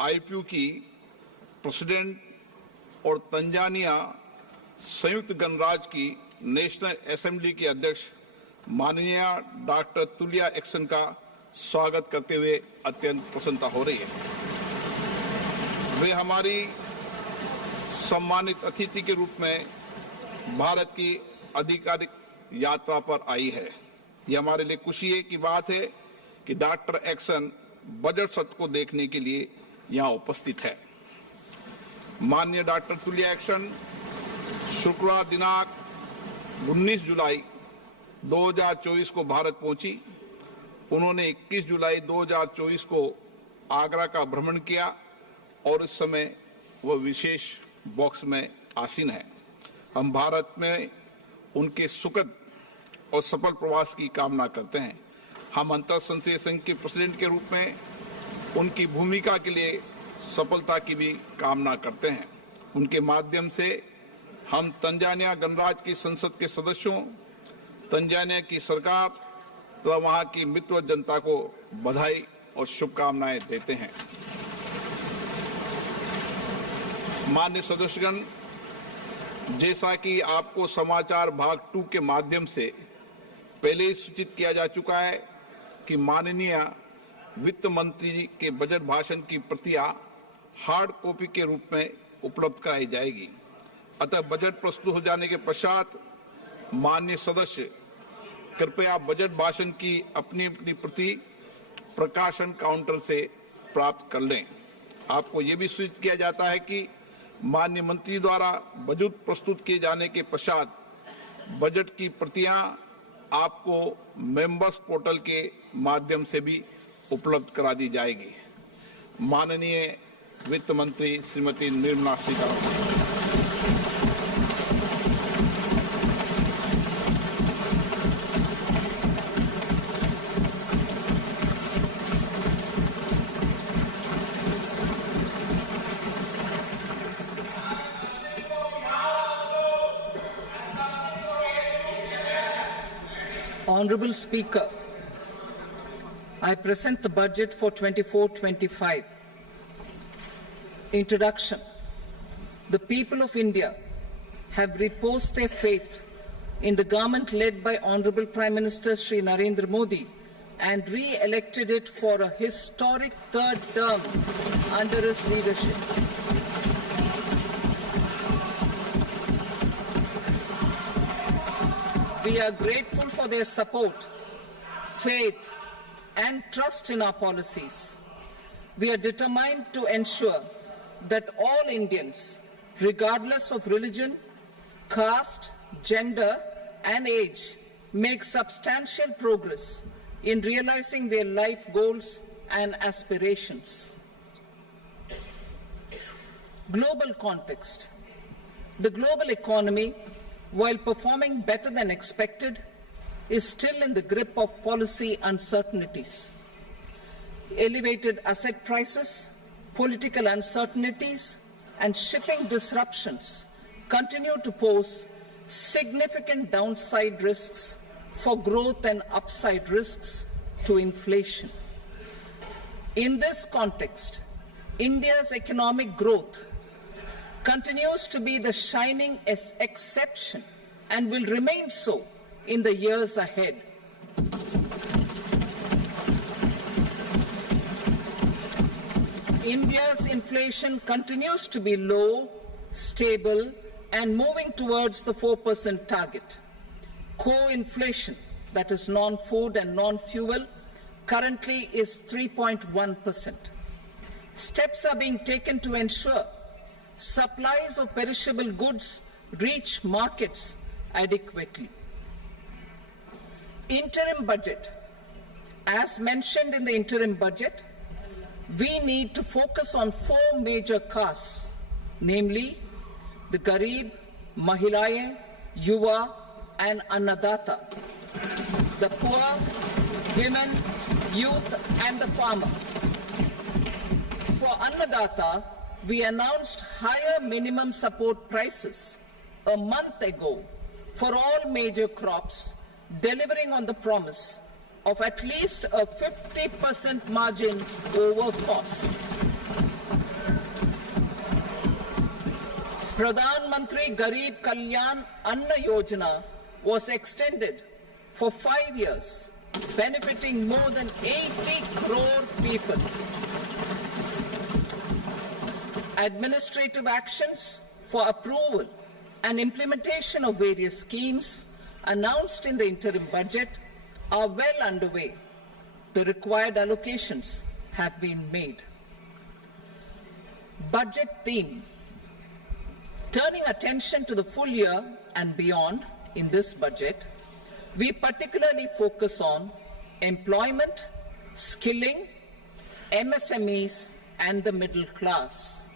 IPU की president और Tanzania संयुक्त गणराज्य की नेशनल असेंबली के अध्यक्ष माननीय डॉक्टर तुलिया एक्सन का स्वागत करते हुए अत्यंत प्रसन्नता हो रही है। वे हमारी सम्मानित अतिथि के रूप में भारत की आधिकारिक यात्रा पर आई है। यह हमारे लिए खुशी की बात है कि डॉक्टर एक्सन बजट सत्र को देखने के लिए यहाँ उपस्थित है। माननीय डॉक्टर तुलिया एक्सन शुक्रवार दिनांक 19 जुलाई 2024 को भारत पहुंची। उन्होंने 21 जुलाई 2024 को आगरा का भ्रमण किया और इस समय वह विशेष बॉक्स में आसीन है। हम भारत में उनके सुखद और सफल प्रवास की कामना करते हैं। हम अंतर संसदीय संघ के प्रेसिडेंट के रूप में उनकी भूमिका के लिए सफलता की भी कामना करते हैं। उनके माध्यम से हम तंजानिया गणराज्य की संसद के सदस्यों, तंजानिया की सरकार तथा वहां की मित्र जनता को बधाई और शुभकामनाएं देते हैं। माननीय सदस्यगण, जैसा कि आपको समाचार भाग 2 के माध्यम से पहले ही सूचित किया जा चुका है कि माननीय वित्त मंत्री के बजट भाषण की प्रतियां हार्ड कॉपी के रूप में उपलब्ध कराई जाएगी। अतः बजट प्रस्तुत हो जाने के पश्चात माननीय सदस्य कृपया बजट भाषण की अपनी अपनी प्रति प्रकाशन काउंटर से प्राप्त कर लें। आपको यह भी सूचित किया जाता है कि माननीय मंत्री द्वारा बजट प्रस्तुत किए जाने के पश्चात बजट की प्रतियां आपको मेंबर्स पोर्टल के माध्यम से भी उपलब्ध करा दी जाएगी। माननीय वित्त मंत्री Shrimati Nirmala Sitharaman. Honorable Speaker, I present the budget for 24-25. Introduction. The people of India have reposed their faith in the government led by Honorable Prime Minister Shri Narendra Modi and re-elected it for a historic third term under his leadership. We are grateful for their support, faith, and trust in our policies. We are determined to ensure that all Indians, regardless of religion, caste, gender, and age, make substantial progress in realizing their life goals and aspirations. Global context. The global economy, while performing better than expected, is still in the grip of policy uncertainties. Elevated asset prices, political uncertainties, and shipping disruptions continue to pose significant downside risks for growth and upside risks to inflation. In this context, India's economic growth continues to be the shining exception and will remain so in the years ahead. India's inflation continues to be low, stable, and moving towards the 4% target. Core inflation, that is non-food and non-fuel, currently is 3.1%. Steps are being taken to ensure supplies of perishable goods reach markets adequately. Interim budget. As mentioned in the interim budget, we need to focus on 4 major castes, namely the Garib, Mahilaye, Yuva, and Annadata, the poor, women, youth, and the farmer. For Annadata, we announced higher minimum support prices a month ago for all major crops, delivering on the promise of at least a 50% margin over costs. Pradhan Mantri Garib Kalyan Anna Yojana was extended for 5 years, benefiting more than 80 crore people. Administrative actions for approval and implementation of various schemes announced in the interim budget are well underway. The required allocations have been made. Budget theme. Turning attention to the full year and beyond in this budget, we particularly focus on employment, skilling, MSMEs, and the middle class.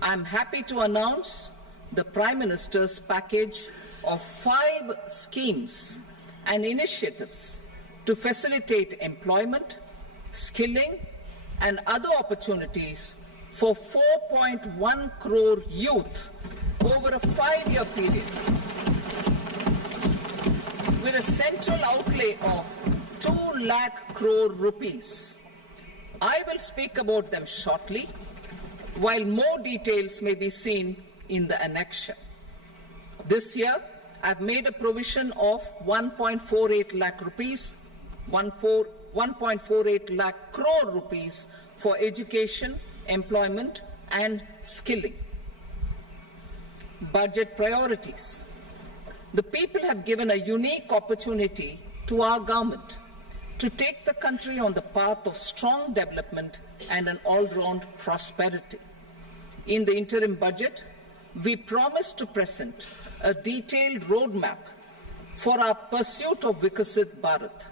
I'm happy to announce the Prime Minister's package of 5 schemes and initiatives to facilitate employment, skilling, and other opportunities for 4.1 crore youth over a 5-year period, with a central outlay of 2 lakh crore rupees. I will speak about them shortly, while more details may be seen in the annexure. This year, I've made a provision of 1.48 lakh rupees, 1.48 lakh crore rupees for education, employment, and skilling. Budget priorities. The people have given a unique opportunity to our government to take the country on the path of strong development and an all-round prosperity. In the interim budget, we promise to present a detailed roadmap for our pursuit of Viksit Bharat.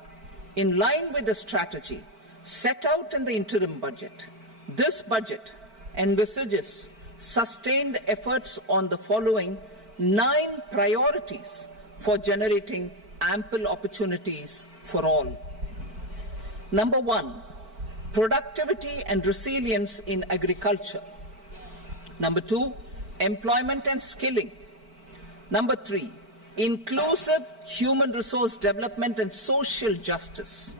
In line with the strategy set out in the interim budget, this budget envisages sustained efforts on the following 9 priorities for generating ample opportunities for all. Number 1, productivity and resilience in agriculture. Number 2, employment and skilling. Number 3, inclusive human resource development and social justice.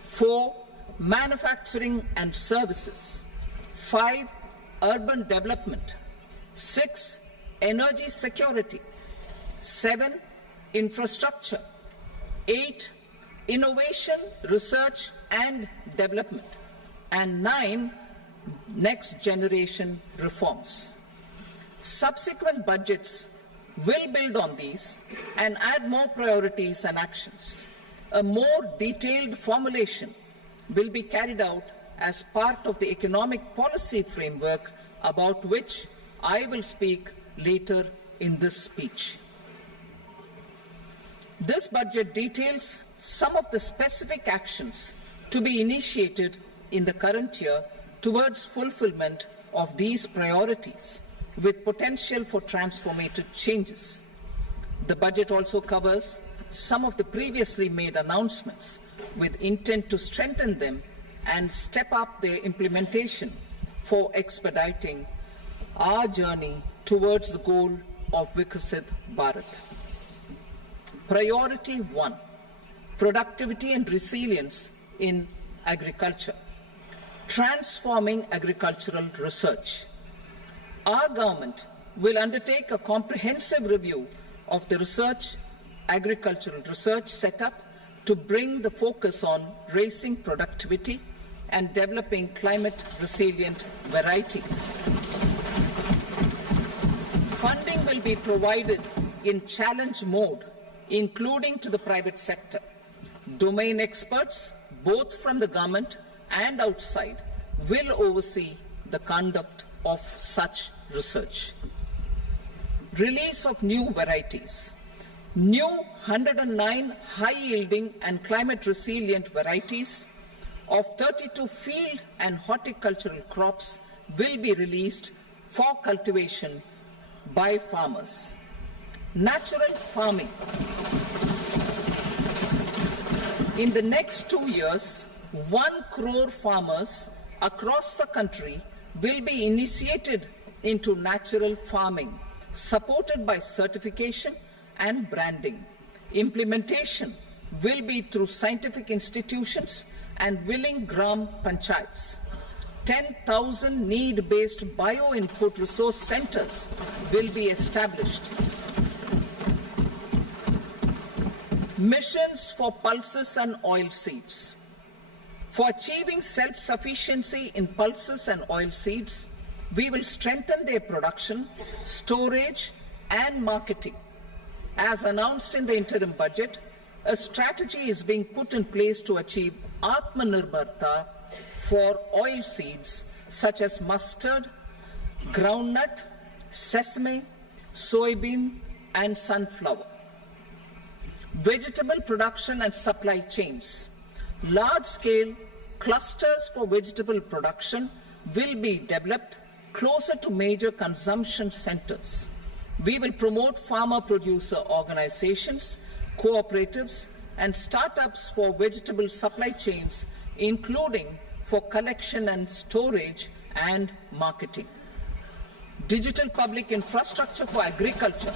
4, manufacturing and services. 5, urban development. 6, energy security. 7, infrastructure. 8, innovation, research and development. And 9, next generation reforms. Subsequent budgets will build on these and add more priorities and actions. A more detailed formulation will be carried out as part of the economic policy framework, about which I will speak later in this speech. This budget details some of the specific actions to be initiated in the current year towards fulfillment of these priorities, with potential for transformative changes. The budget also covers some of the previously made announcements, with intent to strengthen them and step up their implementation for expediting our journey towards the goal of Viksit Bharat. Priority 1, productivity and resilience in agriculture. Transforming agricultural research. Our government will undertake a comprehensive review of the agricultural research setup to bring the focus on raising productivity and developing climate-resilient varieties. Funding will be provided in challenge mode, including to the private sector. Domain experts, both from the government and outside, will oversee the conduct of such research. Release of new varieties. New 109 high-yielding and climate-resilient varieties of 32 field and horticultural crops will be released for cultivation by farmers. Natural farming. In the next 2 years, 1 crore farmers across the country will be initiated into natural farming, supported by certification and branding. Implementation will be through scientific institutions and willing gram panchayats. 10,000 need-based bio-input resource centers will be established. Missions for pulses and oilseeds. For achieving self-sufficiency in pulses and oilseeds, we will strengthen their production, storage, and marketing. As announced in the interim budget, a strategy is being put in place to achieve Atmanirbharta for oilseeds such as mustard, groundnut, sesame, soybean, and sunflower. Vegetable production and supply chains. Large-scale clusters for vegetable production will be developed closer to major consumption centers. We will promote farmer-producer organizations, cooperatives, and startups for vegetable supply chains, including for collection and storage and marketing. Digital public infrastructure for agriculture.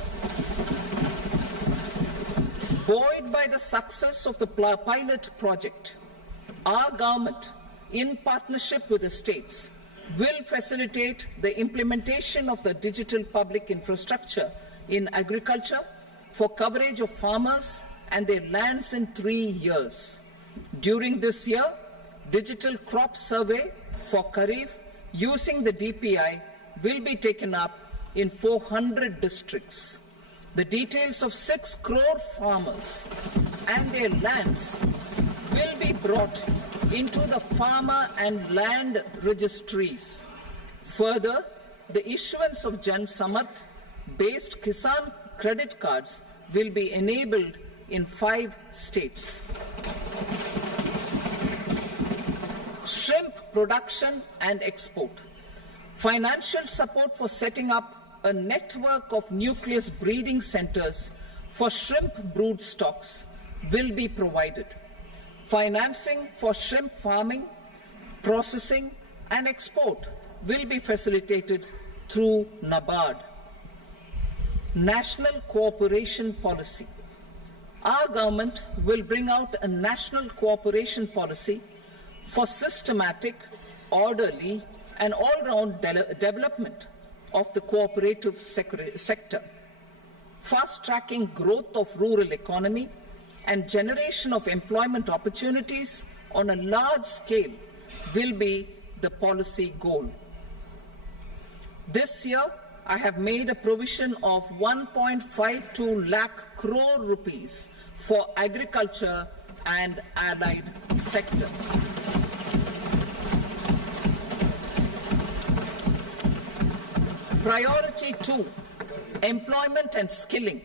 Buoyed by the success of the pilot project, our government, in partnership with the states, will facilitate the implementation of the digital public infrastructure in agriculture for coverage of farmers and their lands in 3 years. During this year, digital crop survey for Kharif using the DPI will be taken up in 400 districts. The details of 6 crore farmers and their lands will be brought into the farmer and land registries. Further, the issuance of Jan Samarth based Kisan credit cards will be enabled in 5 states. Shrimp production and export. Financial support for setting up a network of nucleus breeding centers for shrimp brood stocks will be provided. Financing for shrimp farming, processing, and export will be facilitated through NABARD. National cooperation policy. Our government will bring out a national cooperation policy for systematic, orderly, and all-round development of the cooperative sector, fast-tracking growth of rural economy and generation of employment opportunities on a large scale will be the policy goal. This year, I have made a provision of 1.52 lakh crore rupees for agriculture and allied sectors. Priority 2, employment and skilling.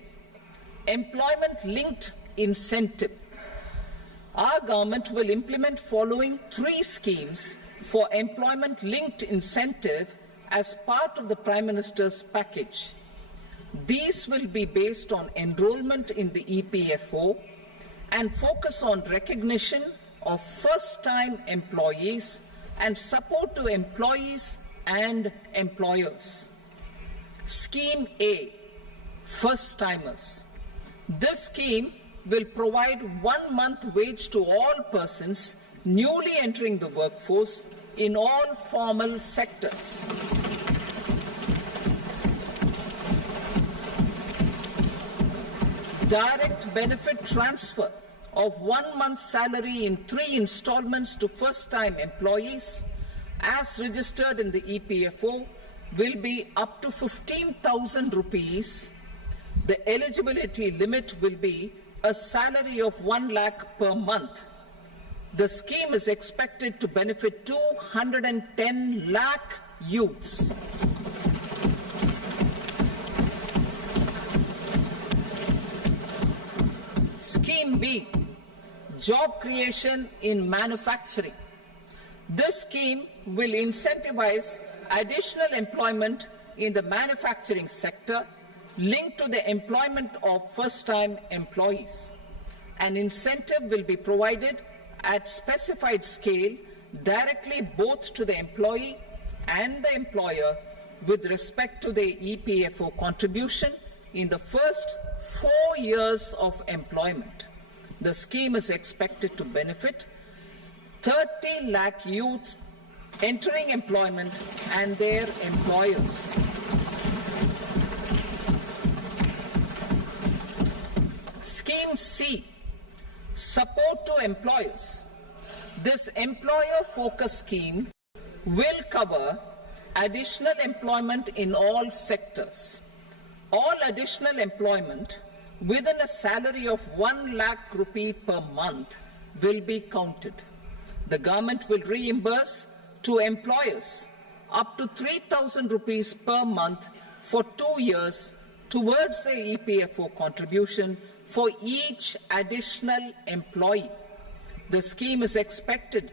Employment-linked incentive. Our government will implement following 3 schemes for employment-linked incentive as part of the Prime Minister's package. These will be based on enrollment in the EPFO and focus on recognition of first-time employees and support to employees and employers. Scheme A, first-timers. This scheme will provide 1 month wage to all persons newly entering the workforce in all formal sectors. Direct benefit transfer of 1 month's salary in 3 installments to first-time employees as registered in the EPFO will be up to 15,000 rupees. The eligibility limit will be a salary of 1 lakh per month. The scheme is expected to benefit 210 lakh youths. Scheme B, job creation in manufacturing. This scheme will incentivize additional employment in the manufacturing sector linked to the employment of first-time employees. An incentive will be provided at specified scale directly both to the employee and the employer with respect to the EPFO contribution in the first 4 years of employment. The scheme is expected to benefit 30 lakh youth entering employment and their employers. Scheme C, support to employers. This employer-focused scheme will cover additional employment in all sectors. All additional employment within a salary of 1 lakh rupee per month will be counted. The government will reimburse to employers up to 3,000 rupees per month for 2 years towards their EPFO contribution for each additional employee. The scheme is expected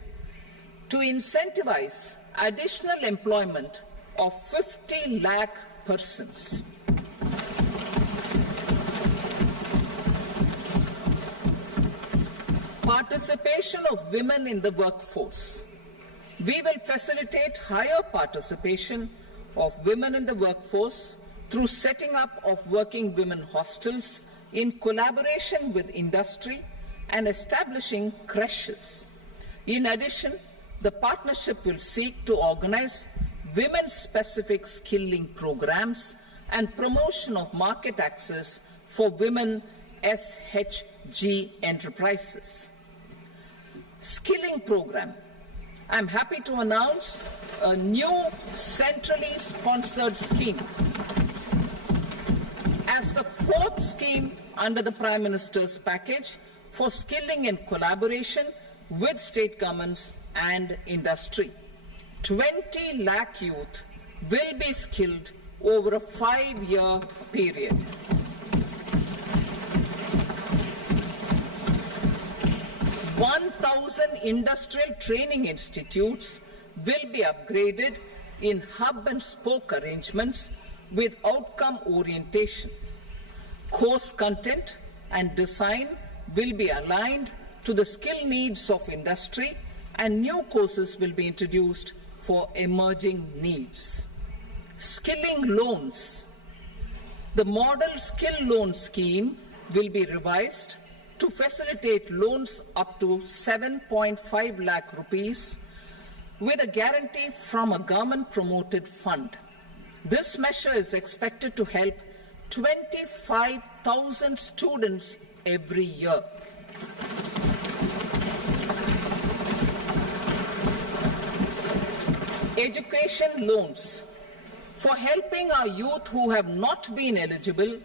to incentivize additional employment of 50 lakh persons. Participation of women in the workforce. We will facilitate higher participation of women in the workforce through setting up of working women hostels in collaboration with industry and establishing creches. In addition, the partnership will seek to organize women-specific skilling programs and promotion of market access for women SHG enterprises. Skilling program. I'm happy to announce a new centrally sponsored scheme as the fourth scheme under the Prime Minister's package for skilling in collaboration with state governments and industry. 20 lakh youth will be skilled over a 5-year period. Industrial training institutes will be upgraded in hub and spoke arrangements with outcome orientation. Course content and design will be aligned to the skill needs of industry, and new courses will be introduced for emerging needs. Skilling loans. The model skill loan scheme will be revised to facilitate loans up to 7.5 lakh rupees with a guarantee from a government-promoted fund. This measure is expected to help 25,000 students every year. Education loans. For helping our youth who have not been eligible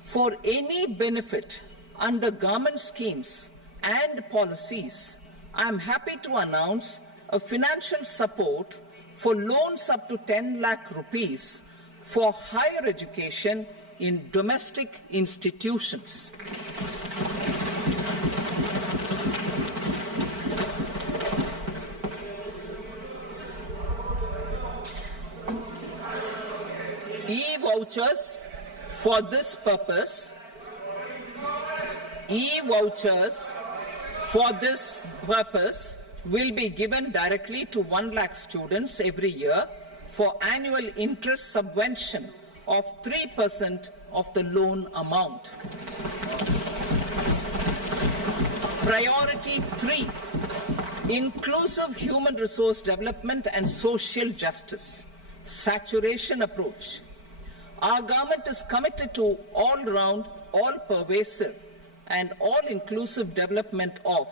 for any benefit under government schemes and policies, I am happy to announce a financial support for loans up to 10 lakh rupees for higher education in domestic institutions. E-vouchers for this purpose. E-vouchers for this purpose will be given directly to 1 lakh students every year for annual interest subvention of 3% of the loan amount. Priority 3, inclusive human resource development and social justice, saturation approach. Our government is committed to all-round, all-pervasive and all-inclusive development of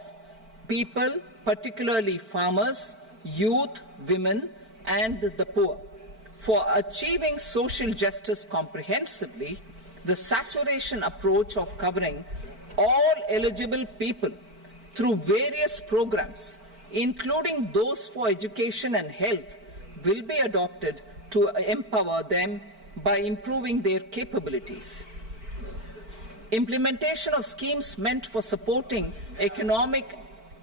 people, particularly farmers, youth, women, and the poor. For achieving social justice comprehensively, the saturation approach of covering all eligible people through various programs, including those for education and health, will be adopted to empower them by improving their capabilities. Implementation of schemes meant for supporting economic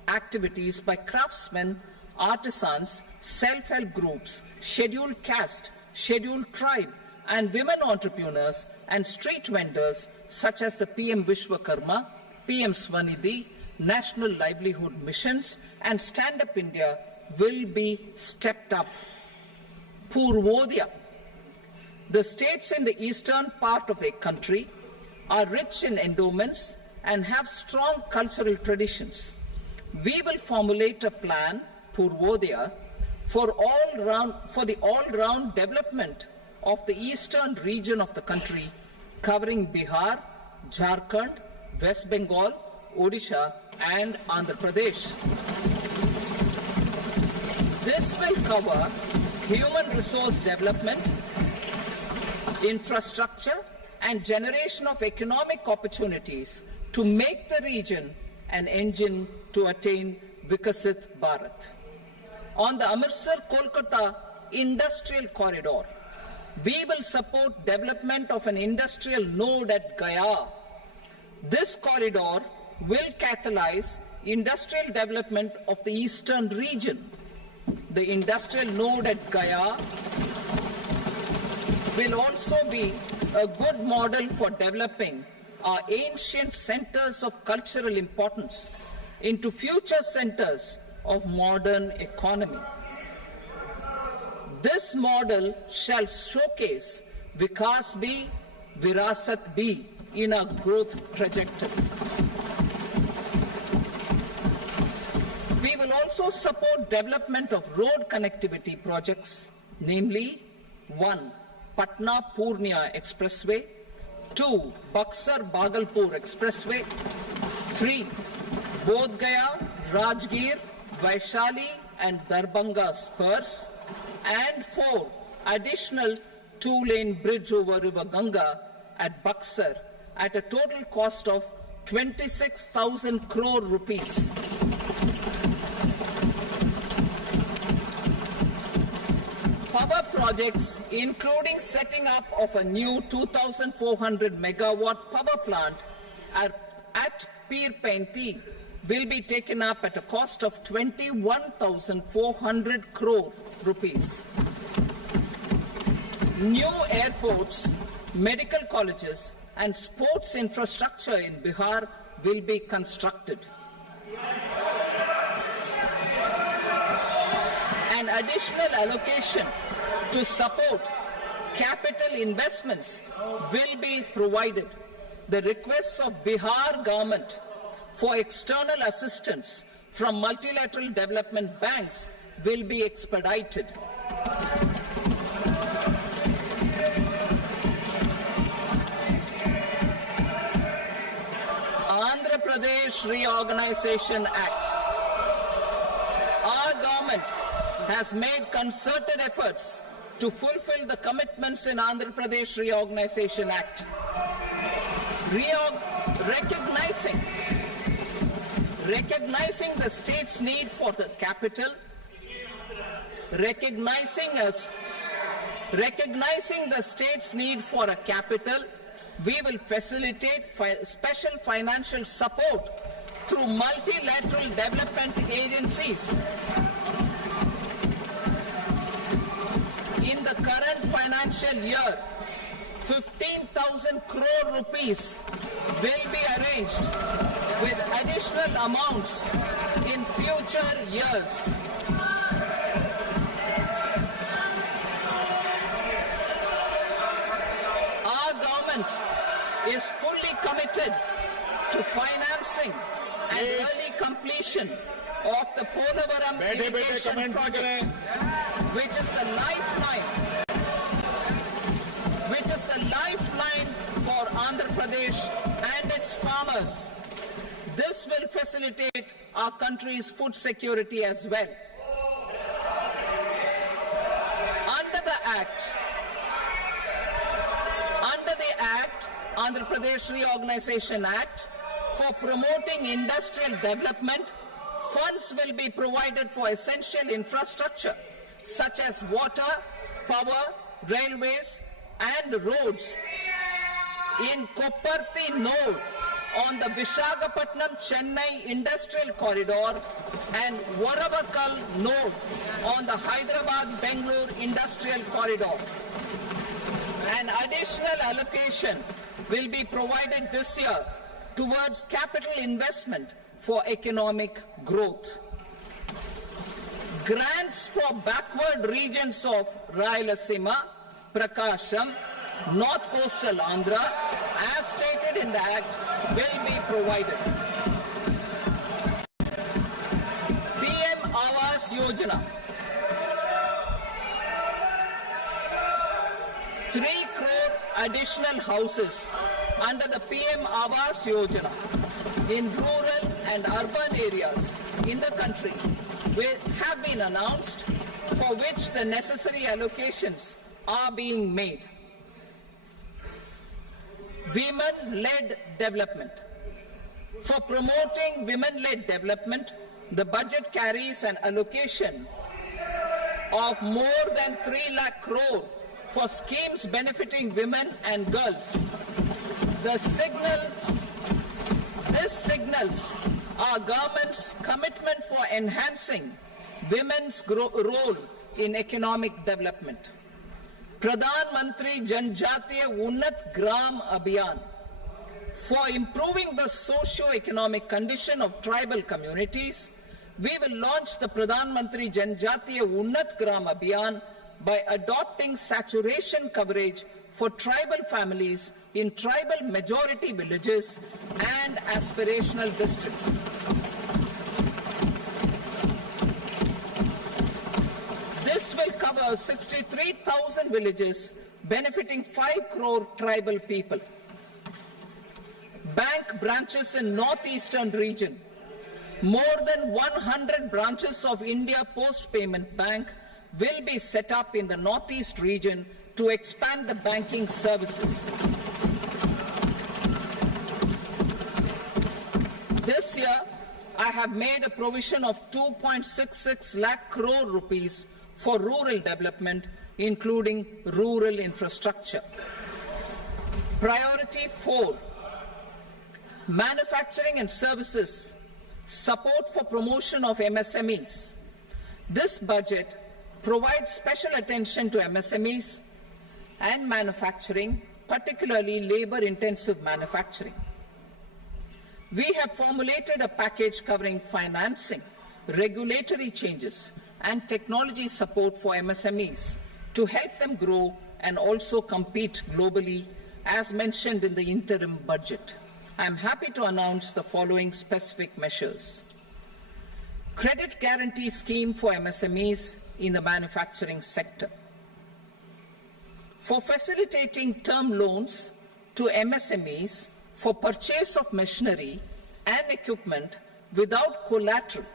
activities by craftsmen, artisans, self-help groups, scheduled caste, scheduled tribe, and women entrepreneurs and street vendors such as the PM Vishwakarma, PM Swanidhi, National Livelihood Missions, and Stand Up India will be stepped up. Purvodaya. The states in the eastern part of the country are rich in endowments and have strong cultural traditions. We will formulate a plan, Purvodaya, for the all-round development of the eastern region of the country, covering Bihar, Jharkhand, West Bengal, Odisha, and Andhra Pradesh. This will cover human resource development, infrastructure, and generation of economic opportunities to make the region an engine to attain Vikasit Bharat. On the Amritsar-Kolkata Industrial Corridor, we will support development of an industrial node at Gaya. This corridor will catalyze industrial development of the eastern region. The industrial node at Gaya will also be a good model for developing our ancient centers of cultural importance into future centers of modern economy. This model shall showcase Vikas B, Virasat B in our growth trajectory. We will also support development of road connectivity projects, namely 1. Patna-Purnia Expressway, 2. Buxar-Bhagalpur Expressway, 3. Bodh Gaya, Rajgir, Vaishali and Darbhanga spurs, and 4. Additional 2-lane bridge over River Ganga at Buxar at a total cost of 26,000 crore rupees. Power projects, including setting up of a new 2,400 megawatt power plant at Pir Painti, will be taken up at a cost of 21,400 crore rupees. New airports, medical colleges, and sports infrastructure in Bihar will be constructed. An additional allocation to support capital investments will be provided. The requests of Bihar government for external assistance from multilateral development banks will be expedited. Andhra Pradesh Reorganization Act. Our government has made concerted efforts to fulfill the commitments in Andhra Pradesh Reorganization Act. Recognizing the state's need for the capital, recognizing the state's need for a capital, we will facilitate special financial support through multilateral development agencies. In the current financial year, 15,000 crore rupees will be arranged with additional amounts in future years. Our government is fully committed to financing and early completion of the Polavaram irrigation project, which is the lifeline for Andhra Pradesh and its farmers. This will facilitate our country's food security as well. Under the Act, Andhra Pradesh Reorganization Act, for promoting industrial development, funds will be provided for essential infrastructure such as water, power, railways, and roads in Kopparthi node on the Visakhapatnam-Chennai Industrial Corridor and Varavakal node on the Hyderabad-Bengaluru Industrial Corridor. An additional allocation will be provided this year towards capital investment for economic growth. Grants for backward regions of Rayalaseema, Prakasham, North Coastal Andhra, as stated in the Act, will be provided. PM Awas Yojana. 3 crore additional houses under the PM Awas Yojana in rural and urban areas in the country have been announced, for which the necessary allocations are being made. Women-led development. For promoting women-led development, the budget carries an allocation of more than 3 lakh crore for schemes benefiting women and girls. This signals our government's commitment for enhancing women's role in economic development. Pradhan Mantri Janjatiya Unnat Gram Abhiyan. For improving the socio-economic condition of tribal communities, we will launch the Pradhan Mantri Janjatiya Unnat Gram Abhiyan by adopting saturation coverage for tribal families in tribal majority villages and aspirational districts. This will cover 63,000 villages, benefiting 5 crore tribal people. Bank branches in northeastern region. More than 100 branches of India Post Payment Bank will be set up in the northeast region to expand the banking services. This year, I have made a provision of 2.66 lakh crore rupees for rural development, including rural infrastructure. Priority 4, manufacturing and services, support for promotion of MSMEs. This budget provides special attention to MSMEs and manufacturing, particularly labor-intensive manufacturing. We have formulated a package covering financing, regulatory changes, and technology support for MSMEs to help them grow and also compete globally, as mentioned in the interim budget. I am happy to announce the following specific measures. Credit guarantee scheme for MSMEs in the manufacturing sector. For facilitating term loans to MSMEs for purchase of machinery and equipment without collateral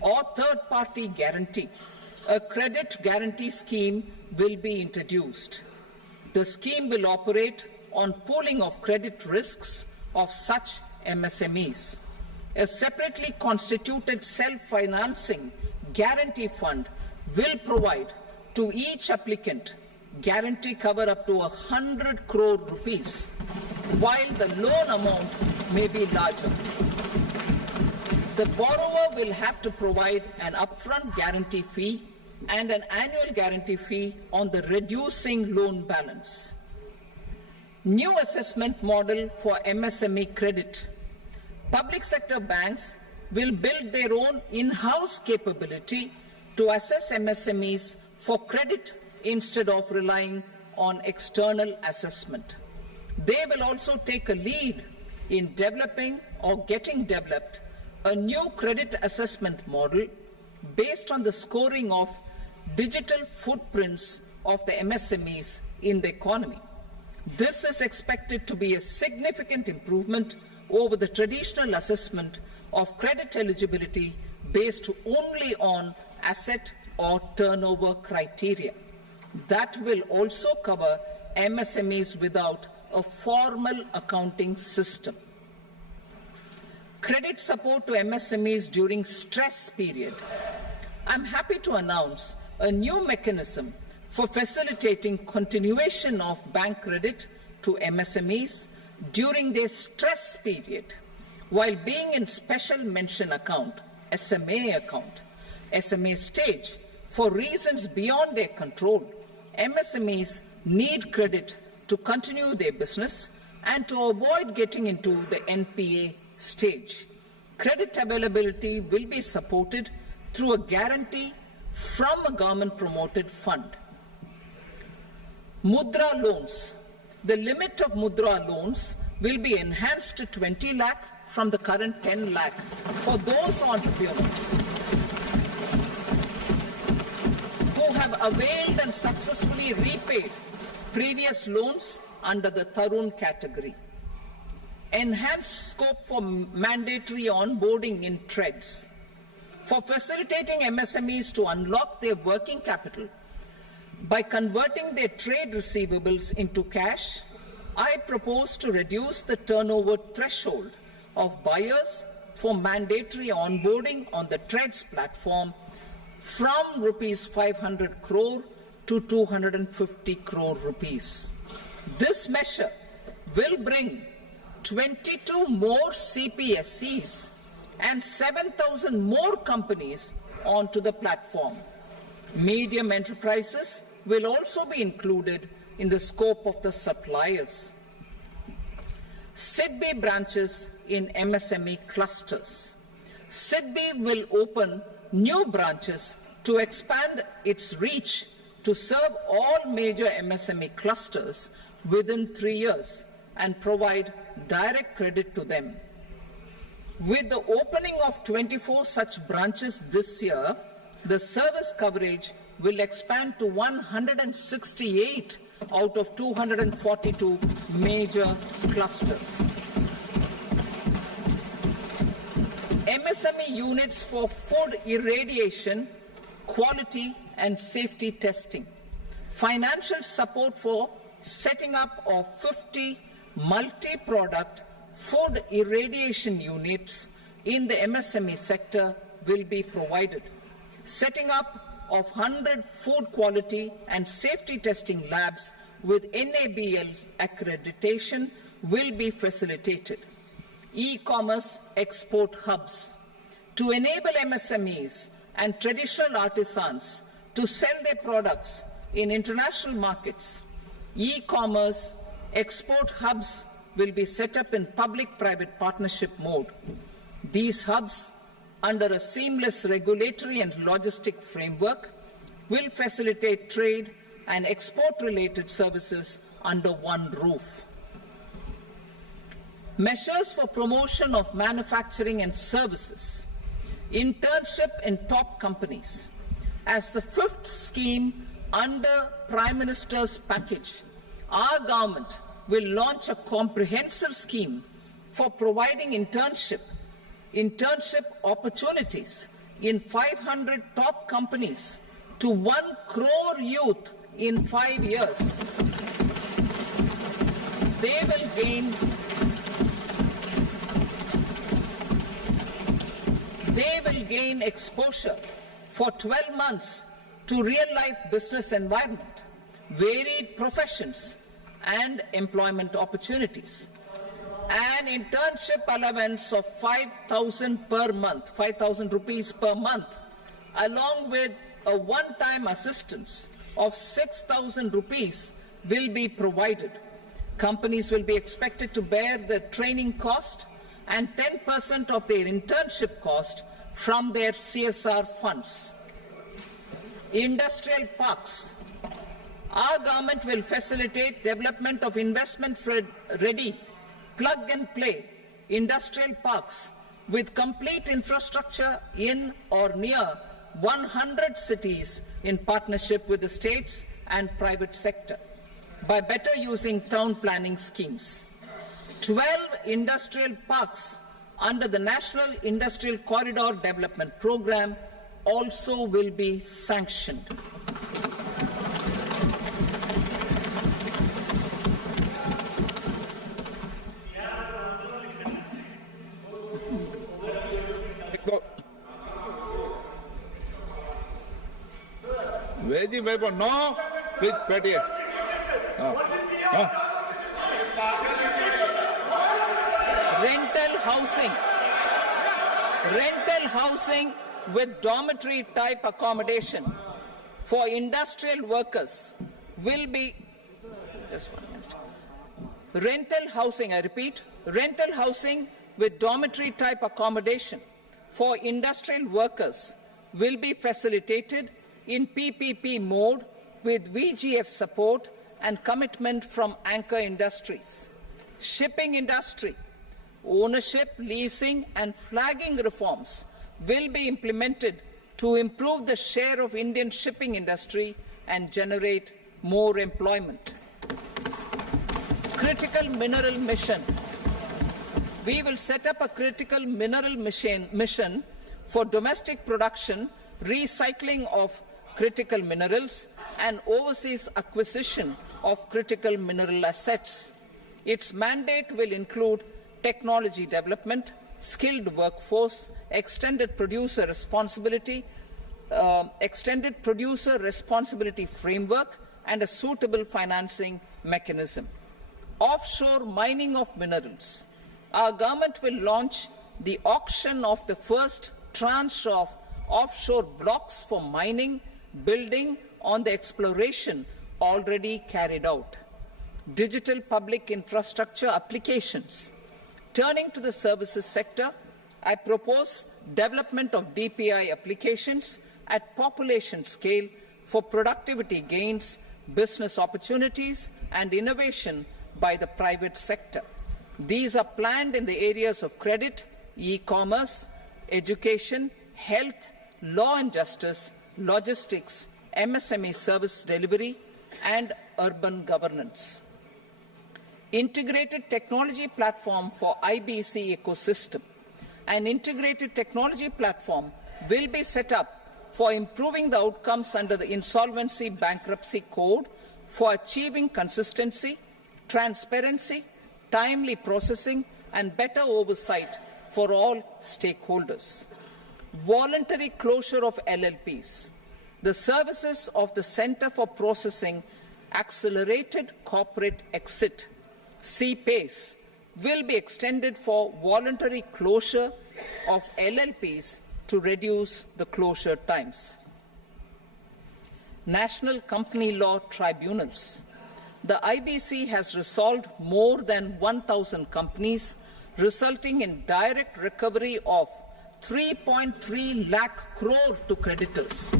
or third-party guarantee, a credit guarantee scheme will be introduced. The scheme will operate on pooling of credit risks of such MSMEs. A separately constituted self-financing guarantee fund will provide to each applicant guarantee cover up to 100 crore rupees, while the loan amount may be larger. The borrower will have to provide an upfront guarantee fee and an annual guarantee fee on the reducing loan balance. New assessment model for MSME credit. Public sector banks will build their own in-house capability to assess MSMEs for credit instead of relying on external assessment. They will also take a lead in developing or getting developed a new credit assessment model based on the scoring of digital footprints of the MSMEs in the economy. This is expected to be a significant improvement over the traditional assessment of credit eligibility based only on asset or turnover criteria. That will also cover MSMEs without a formal accounting system. Credit support to MSMEs during stress period. I'm happy to announce a new mechanism for facilitating continuation of bank credit to MSMEs during their stress period while being in special mention account, SMA account, SMA stage. For reasons beyond their control, MSMEs need credit to continue their business and to avoid getting into the NPA stage. Credit availability will be supported through a guarantee from a government-promoted fund. Mudra loans. The limit of Mudra loans will be enhanced to 20 lakh from the current 10 lakh for those entrepreneurs who have have availed and successfully repaid previous loans under the Tarun category. Enhanced scope for mandatory onboarding in TReDS. For facilitating MSMEs to unlock their working capital by converting their trade receivables into cash, I propose to reduce the turnover threshold of buyers for mandatory onboarding on the TReDS platform from rupees 500 crore to 250 crore rupees. This measure will bring 22 more CPSCs and 7,000 more companies onto the platform. Medium enterprises will also be included in the scope of the suppliers. SIDBI branches in MSME clusters. SIDBI will open new branches to expand its reach to serve all major MSME clusters within 3 years and provide direct credit to them. With the opening of 24 such branches this year, the service coverage will expand to 168 out of 242 major clusters. MSME units for food irradiation, quality and safety testing. Financial support for setting up of 50 multi-product food irradiation units in the MSME sector will be provided. Setting up of 100 food quality and safety testing labs with NABL accreditation will be facilitated. E-commerce export hubs to enable MSMEs and traditional artisans to sell their products in international markets. E-commerce export hubs will be set up in public-private partnership mode. These hubs, under a seamless regulatory and logistic framework, will facilitate trade and export-related services under one roof. Measures for promotion of manufacturing and services. Internship in top companies. As the fifth scheme under Prime Minister's package, our government will launch a comprehensive scheme for providing internship opportunities in 500 top companies to 1 crore youth in 5 years. They will gain exposure for 12 months to real-life business environment, varied professions, and employment opportunities. An internship allowance of 5,000 per month, 5,000 rupees per month, along with a one-time assistance of 6,000 rupees will be provided. Companies will be expected to bear the training cost and 10% of their internship cost from their CSR funds. Industrial parks. Our government will facilitate development of investment-ready, plug-and-play industrial parks with complete infrastructure in or near 100 cities in partnership with the states and private sector by better using town planning schemes. 12 industrial parks under the National Industrial Corridor Development Program also will be sanctioned. Veggie paper, no. Please, Petty. Rental housing with dormitory type accommodation for industrial workers will be, just 1 minute. Rental housing, I repeat, rental housing with dormitory type accommodation for industrial workers will be facilitated in PPP mode with VGF support and commitment from anchor industries. Shipping industry, ownership, leasing and flagging reforms will be implemented to improve the share of Indian shipping industry and generate more employment. Critical mineral mission. We will set up a critical mineral mission for domestic production, recycling of critical minerals, and overseas acquisition of critical mineral assets. Its mandate will include technology development, skilled workforce, extended producer responsibility framework, and a suitable financing mechanism. Offshore mining of minerals. Our government will launch the auction of the first tranche of offshore blocks for mining, building on the exploration already carried out. Digital public infrastructure applications. Turning to the services sector, I propose development of DPI applications at population scale for productivity gains, business opportunities, and innovation by the private sector. These are planned in the areas of credit, e-commerce, education, health, law and justice, logistics, MSME service delivery, and urban governance. Integrated technology platform for IBC ecosystem. An integrated technology platform will be set up for improving the outcomes under the Insolvency Bankruptcy Code for achieving consistency, transparency, timely processing, and better oversight for all stakeholders. Voluntary closure of LLPs. The services of the Center for Processing Accelerated Corporate Exit, CPACE, will be extended for voluntary closure of LLPs to reduce the closure times. National Company Law Tribunals. The IBC has resolved more than 1,000 companies, resulting in direct recovery of 3.3 lakh crore to creditors.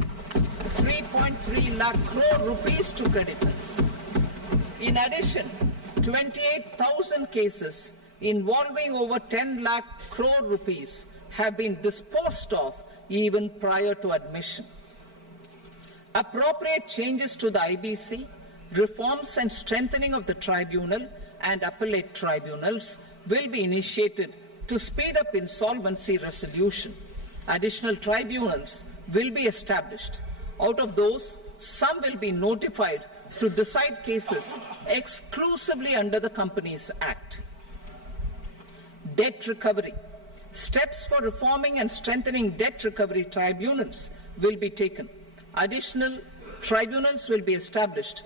3.3 lakh crore rupees to creditors. In addition, 28,000 cases involving over 10 lakh crore rupees have been disposed of even prior to admission. Appropriate changes to the IBC, reforms and strengthening of the tribunal and appellate tribunals will be initiated to speed up insolvency resolution. Additional tribunals will be established. Out of those, some will be notified to decide cases exclusively under the Companies Act. Debt recovery. Steps for reforming and strengthening debt recovery tribunals will be taken. Additional tribunals will be established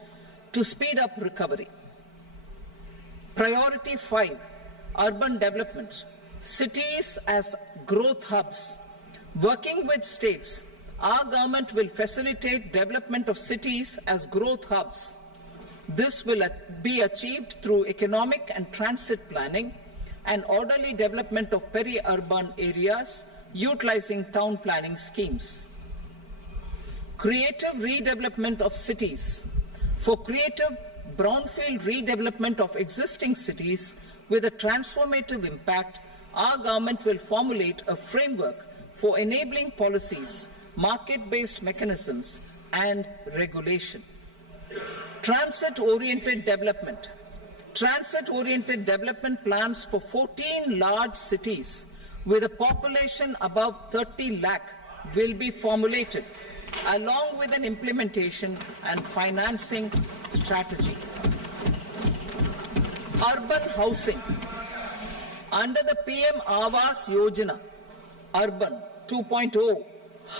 to speed up recovery. Priority 5, urban development. Cities as growth hubs. Working with states, our government will facilitate development of cities as growth hubs. This will be achieved through economic and transit planning and orderly development of peri-urban areas utilizing town planning schemes. Creative redevelopment of cities. For creative brownfield redevelopment of existing cities with a transformative impact, our government will formulate a framework for enabling policies, market-based mechanisms, and regulation. Transit-oriented development. Transit-oriented development plans for 14 large cities with a population above 30 lakh will be formulated, along with an implementation and financing strategy. Urban housing. Under the PM Awas Yojana, Urban 2.0,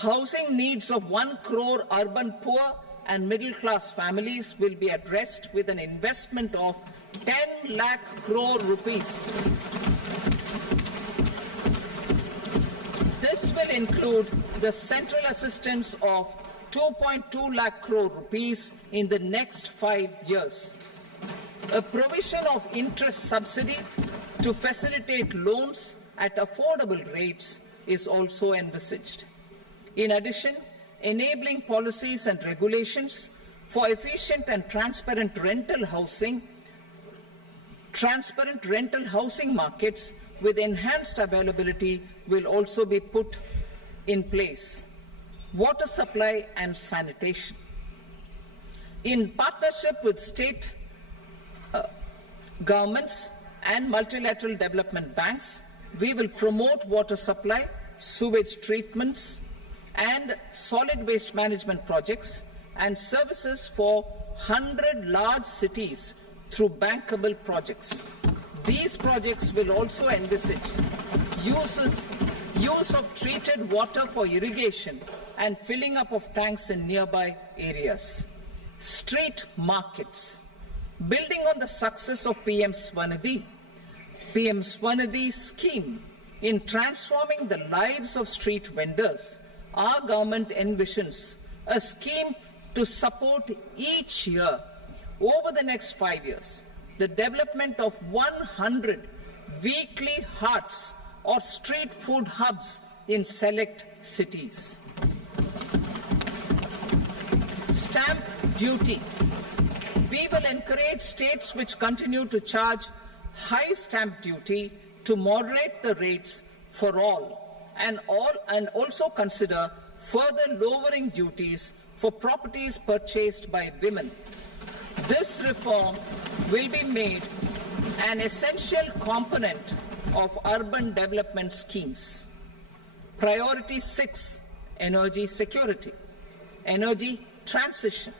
housing needs of 1 crore urban poor and middle-class families will be addressed with an investment of 10 lakh crore rupees. This will include the central assistance of 2.2 lakh crore rupees in the next 5 years. A provision of interest subsidy to facilitate loans at affordable rates is also envisaged. In addition, enabling policies and regulations for efficient and transparent rental housing markets with enhanced availability will also be put in place. water supply and sanitation. In partnership with state governments and multilateral development banks, we will promote water supply, sewage treatments, and solid waste management projects and services for 100 large cities through bankable projects. These projects will also envisage use of treated water for irrigation and filling up of tanks in nearby areas. Street markets. Building on the success of PM Swanidhi scheme in transforming the lives of street vendors, our government envisions a scheme to support each year over the next 5 years the development of 100 weekly hearts or street food hubs in select cities. Stamp duty. We will encourage states which continue to charge high stamp duty to moderate the rates for all and also consider further lowering duties for properties purchased by women. This reform will be made an essential component of urban development schemes. Priority 6, energy security, energy transition.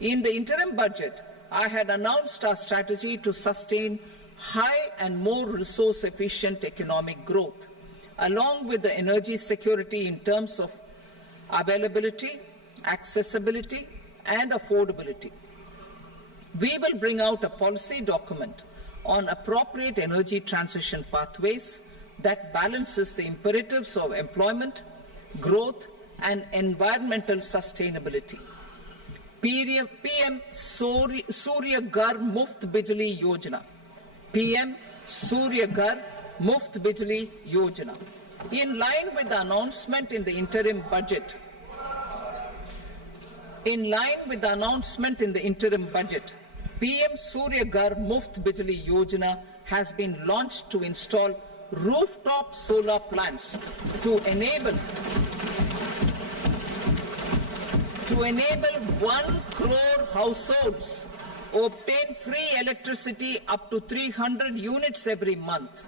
In the interim budget, I had announced our strategy to sustain high and more resource-efficient economic growth, along with the energy security in terms of availability, accessibility, and affordability. We will bring out a policy document on appropriate energy transition pathways that balances the imperatives of employment, growth, and environmental sustainability. PM Surya Ghar Muft Bijli Yojana. PM Surya Ghar Muft Bijli Yojana. In line with the announcement in the interim budget, PM Surya Ghar Muft Bijli Yojana has been launched to install rooftop solar plants to enable 1 crore households obtain free electricity up to 300 units every month.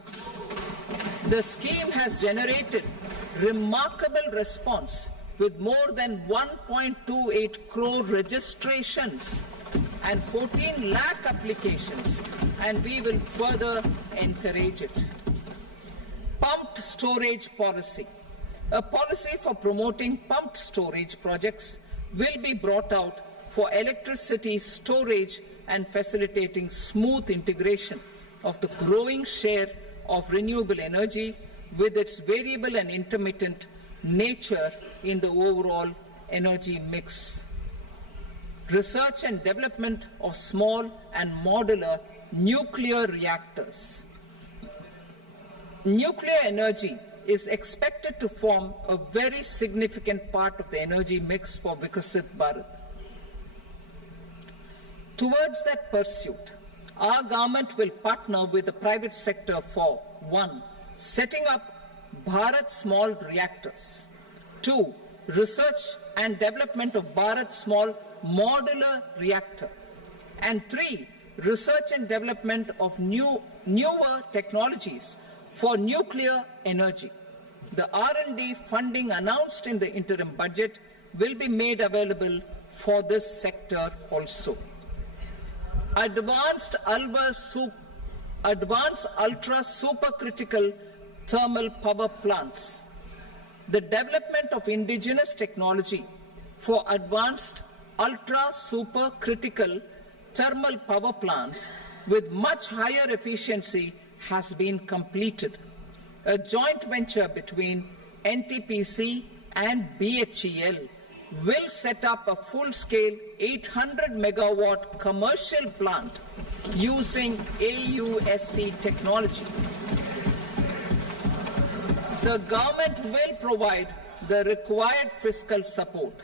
The scheme has generated remarkable response with more than 1.28 crore registrations and 14 lakh applications, and we will further encourage it. Pumped storage policy. A policy for promoting pumped storage projects will be brought out for electricity storage and facilitating smooth integration of the growing share of renewable energy with its variable and intermittent nature in the overall energy mix. Research and development of small and modular nuclear reactors. Nuclear energy is expected to form a very significant part of the energy mix for Viksit Bharat. Towards that pursuit, our government will partner with the private sector for 1. Setting up Bharat Small Reactors, 2. Research and development of Bharat Small Modular Reactor, and 3. Research and development of newer technologies for nuclear energy. The R&D funding announced in the interim budget will be made available for this sector also. Advanced ultra supercritical thermal power plants. The development of indigenous technology for advanced ultra supercritical thermal power plants with much higher efficiency has been completed. A joint venture between NTPC and BHEL will set up a full-scale 800 megawatt commercial plant using AUSC technology. The government will provide the required fiscal support.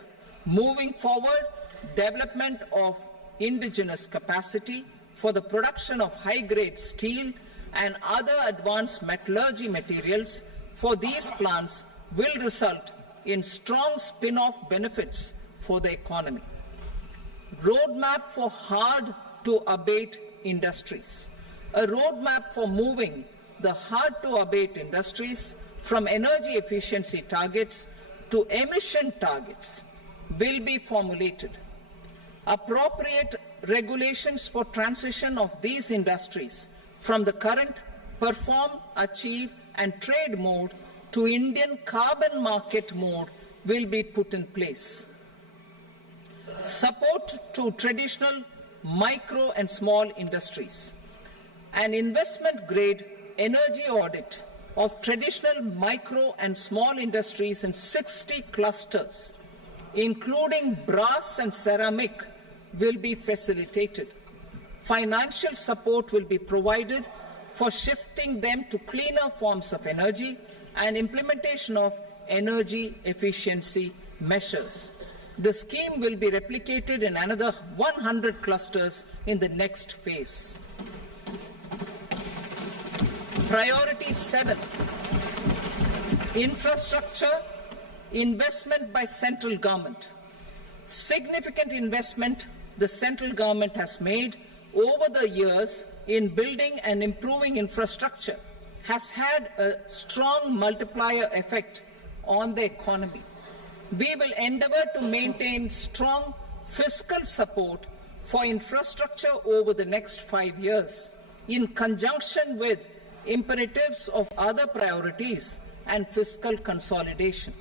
Moving forward, development of indigenous capacity for the production of high-grade steel and other advanced metallurgy materials for these plants will result in strong spin-off benefits for the economy. Roadmap for hard-to-abate industries. A roadmap for moving the hard-to-abate industries from energy efficiency targets to emission targets will be formulated. Appropriate regulations for transition of these industries from the current perform, achieve and trade mode to Indian carbon market mode will be put in place. Support to traditional micro and small industries. An investment-grade energy audit of traditional micro and small industries in 60 clusters, including brass and ceramic, will be facilitated. Financial support will be provided for shifting them to cleaner forms of energy and implementation of energy efficiency measures. The scheme will be replicated in another 100 clusters in the next phase. Priority 7, infrastructure investment by central government. Significant investment the central government has made over the years in building and improving infrastructure has had a strong multiplier effect on the economy. We will endeavour to maintain strong fiscal support for infrastructure over the next 5 years in conjunction with imperatives of other priorities and fiscal consolidation.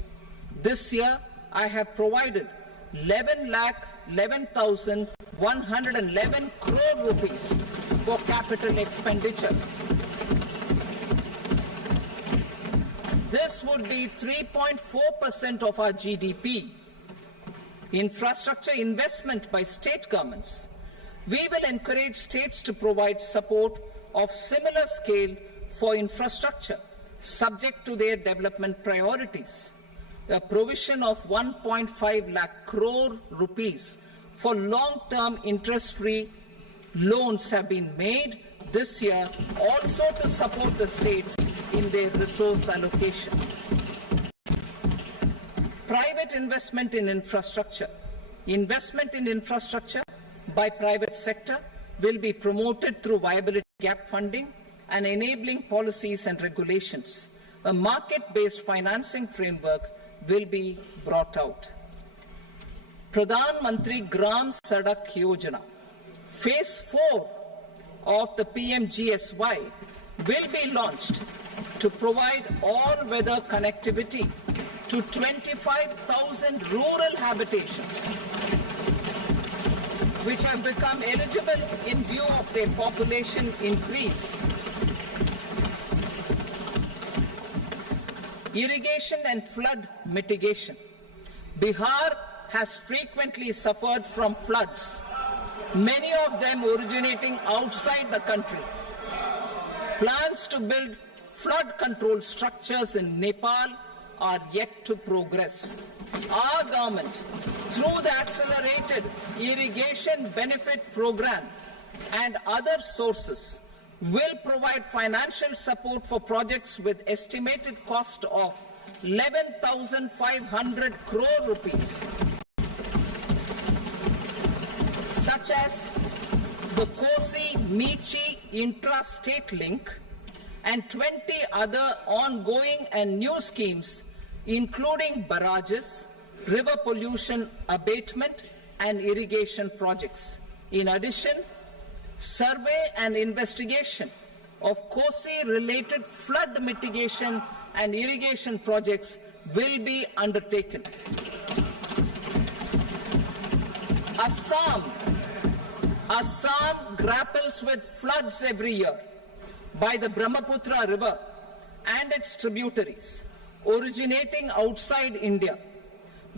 This year, I have provided 11,11,111 crore rupees for capital expenditure. This would be 3.4% of our GDP. Infrastructure investment by state governments. We will encourage states to provide support of similar scale for infrastructure, subject to their development priorities. A provision of 1.5 lakh crore rupees for long-term interest-free loans have been made this year, also to support the states in their resource allocation. Private investment in infrastructure. Investment in infrastructure by private sector will be promoted through viability gap funding and enabling policies and regulations. A market-based financing framework will be brought out. Pradhan Mantri Gram Sadak Yojana, Phase 4 of the PMGSY will be launched to provide all-weather connectivity to 25,000 rural habitations, which have become eligible in view of their population increase. Irrigation and flood mitigation. Bihar has frequently suffered from floods, many of them originating outside the country. Plans to build flood control structures in Nepal are yet to progress. Our government, through the Accelerated Irrigation Benefit Program and other sources, will provide financial support for projects with estimated cost of 11,500 crore rupees, such as the Kosi-Michi intra-state link and 20 other ongoing and new schemes, including barrages, river pollution abatement and irrigation projects. In addition, survey and investigation of Kosi-related flood mitigation and irrigation projects will be undertaken. Assam grapples with floods every year by the Brahmaputra River and its tributaries originating outside India.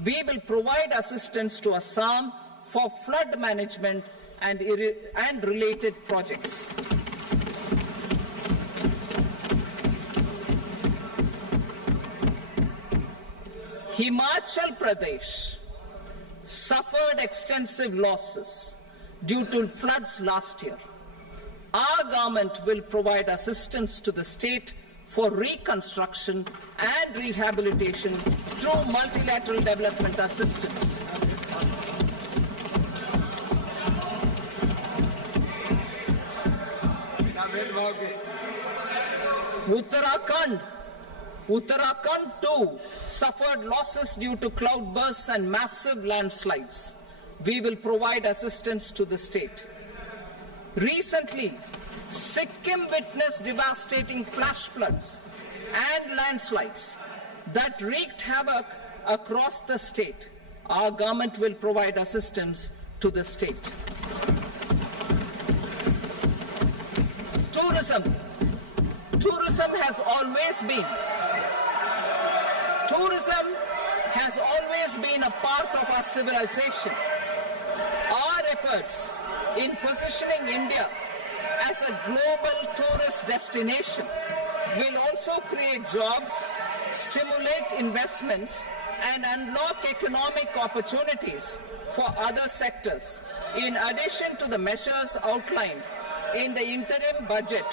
We will provide assistance to Assam for flood management and related projects. Himachal Pradesh suffered extensive losses due to floods last year. Our government will provide assistance to the state for reconstruction and rehabilitation through multilateral development assistance. Uttarakhand too suffered losses due to cloudbursts and massive landslides. We will provide assistance to the state. Recently, Sikkim witnessed devastating flash floods and landslides that wreaked havoc across the state. Our government will provide assistance to the state. Tourism. Tourism has always been a part of our civilization. Our efforts in positioning India as a global tourist destination will also create jobs, stimulate investments, and unlock economic opportunities for other sectors. In addition to the measures outlined in the interim budget,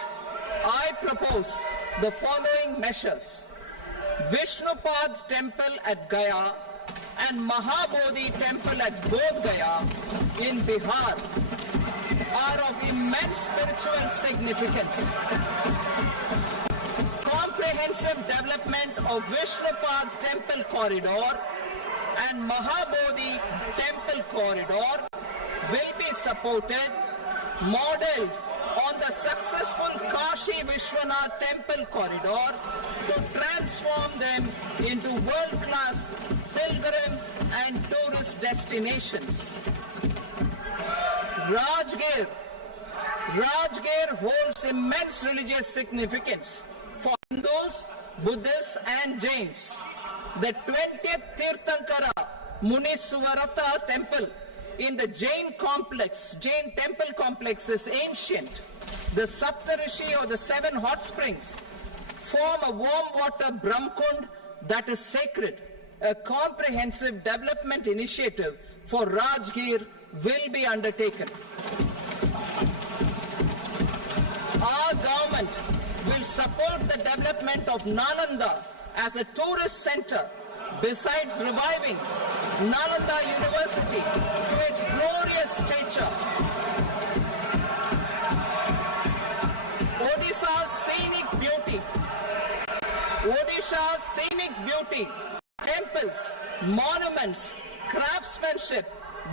I propose the following measures. Vishnupad Temple at Gaya and Mahabodhi Temple at Bodh Gaya in Bihar are of immense spiritual significance. Comprehensive development of Vishnupad Temple Corridor and Mahabodhi Temple Corridor will be supported, modeled on the successful Kashi Vishwanath Temple Corridor to transform them into world-class pilgrim and tourist destinations. Rajgir holds immense religious significance for Hindus, Buddhists and Jains. The 20th Tirthankara Muniswarata Temple in the Jain temple complex is ancient. The Saptarishi or the 7 hot springs form a warm water Brahmkund that is sacred. A comprehensive development initiative for Rajgir will be undertaken. Our government will support the development of Nalanda as a tourist center, besides reviving Nalanda University to its glorious stature. Odisha's scenic beauty, temples, monuments, craftsmanship,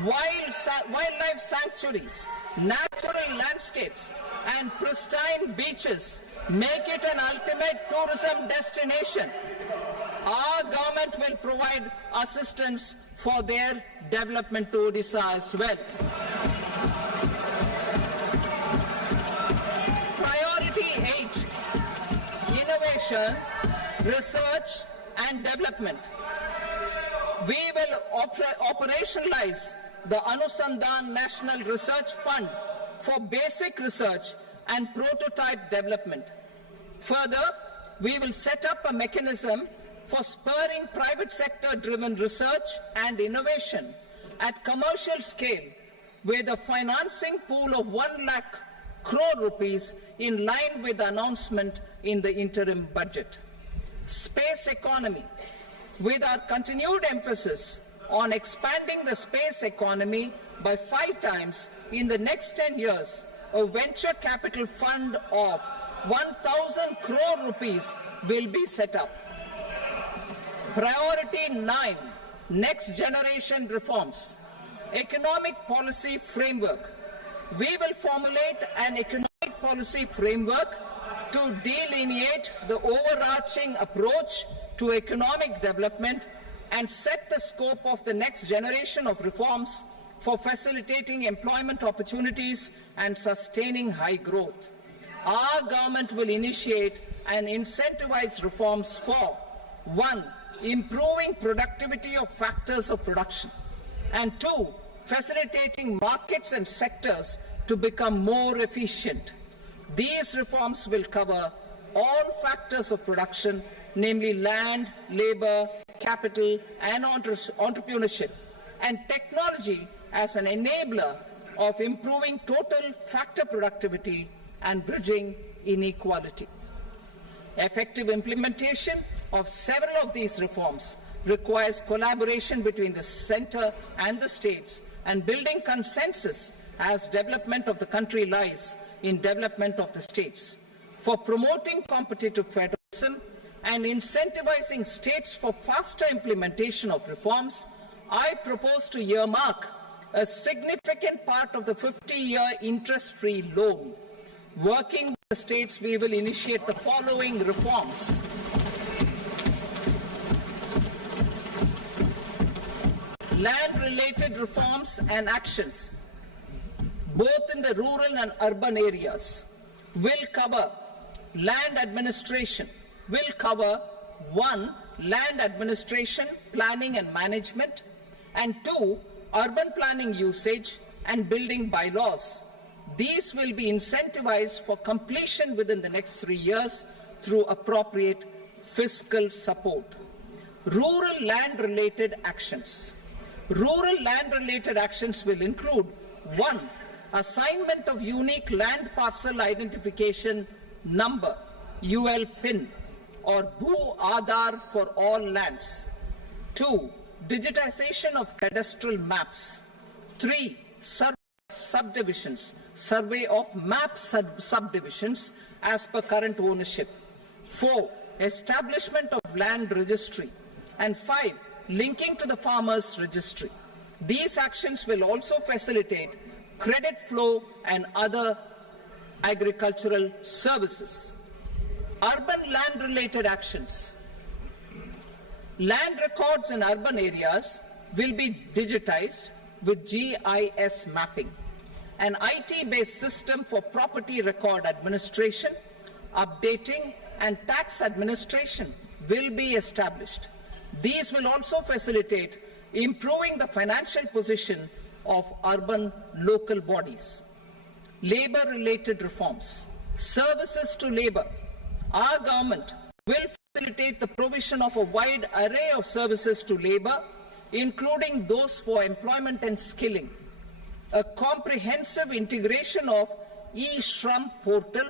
wildlife sanctuaries, natural landscapes, and pristine beaches make it an ultimate tourism destination. Our government will provide assistance for their development to Odisha as well. Priority 8, innovation, research and development. We will operationalize the Anusandhan National Research Fund for basic research and prototype development. Further, we will set up a mechanism for spurring private sector-driven research and innovation at commercial scale with a financing pool of 1 lakh crore rupees in line with the announcement in the interim budget. Space economy. With our continued emphasis on expanding the space economy by 5 times in the next 10 years, a venture capital fund of 1,000 crore rupees will be set up. Priority 9, next generation reforms. Economic policy framework. We will formulate an economic policy framework to delineate the overarching approach to economic development and set the scope of the next generation of reforms for facilitating employment opportunities and sustaining high growth. Our government will initiate and incentivize reforms for 1. Improving productivity of factors of production, and 2. Facilitating markets and sectors to become more efficient. These reforms will cover all factors of production, namely land, labor, capital, and entrepreneurship, and technology as an enabler of improving total factor productivity and bridging inequality. Effective implementation of several of these reforms requires collaboration between the centre and the states, and building consensus as development of the country lies in development of the states. For promoting competitive federalism and incentivizing states for faster implementation of reforms, I propose to earmark a significant part of the 50-year interest-free loan. Working with the states, we will initiate the following reforms. Land-related reforms and actions, both in the rural and urban areas, will cover land administration, will cover 1. Land administration, planning and management, and 2. Urban planning usage and building bylaws. These will be incentivized for completion within the next 3 years through appropriate fiscal support. Rural land-related actions. Rural land-related actions will include 1. Assignment of unique land parcel identification number, UL PIN, or Bhu Aadhaar for all lands. 2. Digitization of cadastral maps. 3. Subdivisions, survey of map subdivisions as per current ownership. 4. Establishment of land registry. And 5. Linking to the farmers registry. These actions will also facilitate credit flow and other agricultural services. Urban land-related actions. Land records in urban areas will be digitized with GIS mapping. An IT-based system for property record administration, updating, and tax administration will be established. These will also facilitate improving the financial position of urban local bodies. Labor-related reforms. Services to labor. Our government will facilitate the provision of a wide array of services to labor, including those for employment and skilling. A comprehensive integration of eShram portal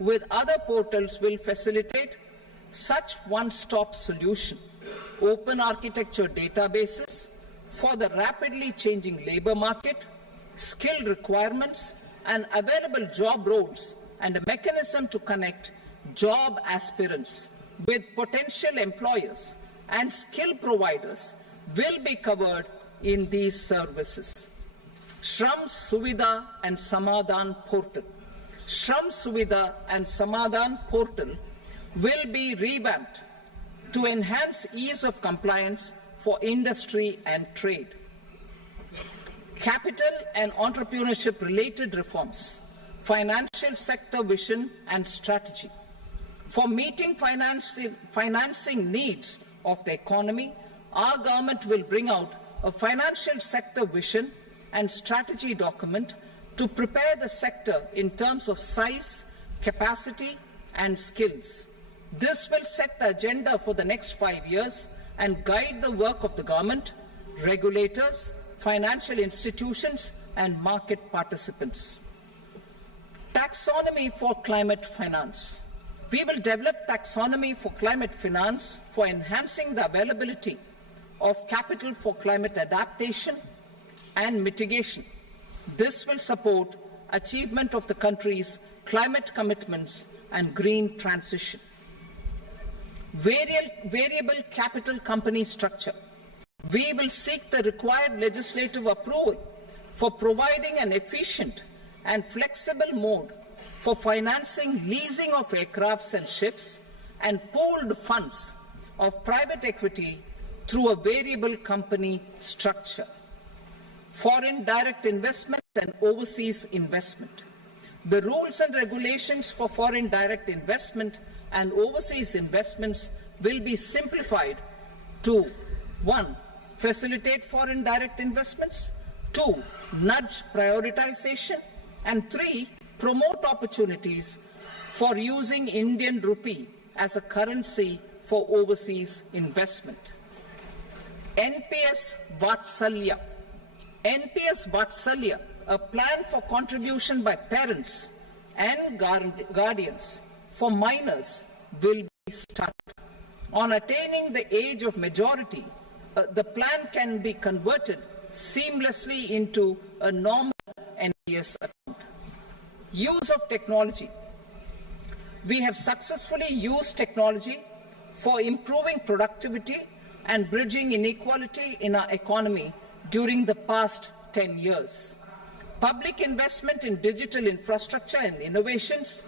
with other portals will facilitate such one-stop solution. Open architecture databases for the rapidly changing labor market, skill requirements, and available job roles, and a mechanism to connect job aspirants with potential employers and skill providers will be covered in these services. Shram Suvidha and Samadhan portal. Shram Suvidha and Samadhan portal will be revamped to enhance ease of compliance for industry and trade. Capital and entrepreneurship related reforms. Financial sector vision and strategy. For meeting financing needs of the economy, our government will bring out a financial sector vision and strategy document to prepare the sector in terms of size, capacity, and skills. This will set the agenda for the next 5 years and guide the work of the government, regulators, financial institutions, and market participants. Taxonomy for climate finance. We will develop taxonomy for climate finance for enhancing the availability of capital for climate adaptation and mitigation. This will support achievement of the country's climate commitments and green transition. Variable capital company structure. We will seek the required legislative approval for providing an efficient and flexible mode for financing leasing of aircrafts and ships and pooled funds of private equity through a variable company structure. Foreign direct investment and overseas investment. The rules and regulations for foreign direct investment and overseas investments will be simplified to 1. Facilitate foreign direct investments, 2. Nudge prioritization, and 3. Promote opportunities for using Indian rupee as a currency for overseas investment. NPS Vatsalya. NPS Vatsalya, a plan for contribution by parents and guardians for minors will be started. On attaining the age of majority, the plan can be converted seamlessly into a normal NPS account. Use of technology. We have successfully used technology for improving productivity and bridging inequality in our economy during the past 10 years. Public investment in digital infrastructure and innovations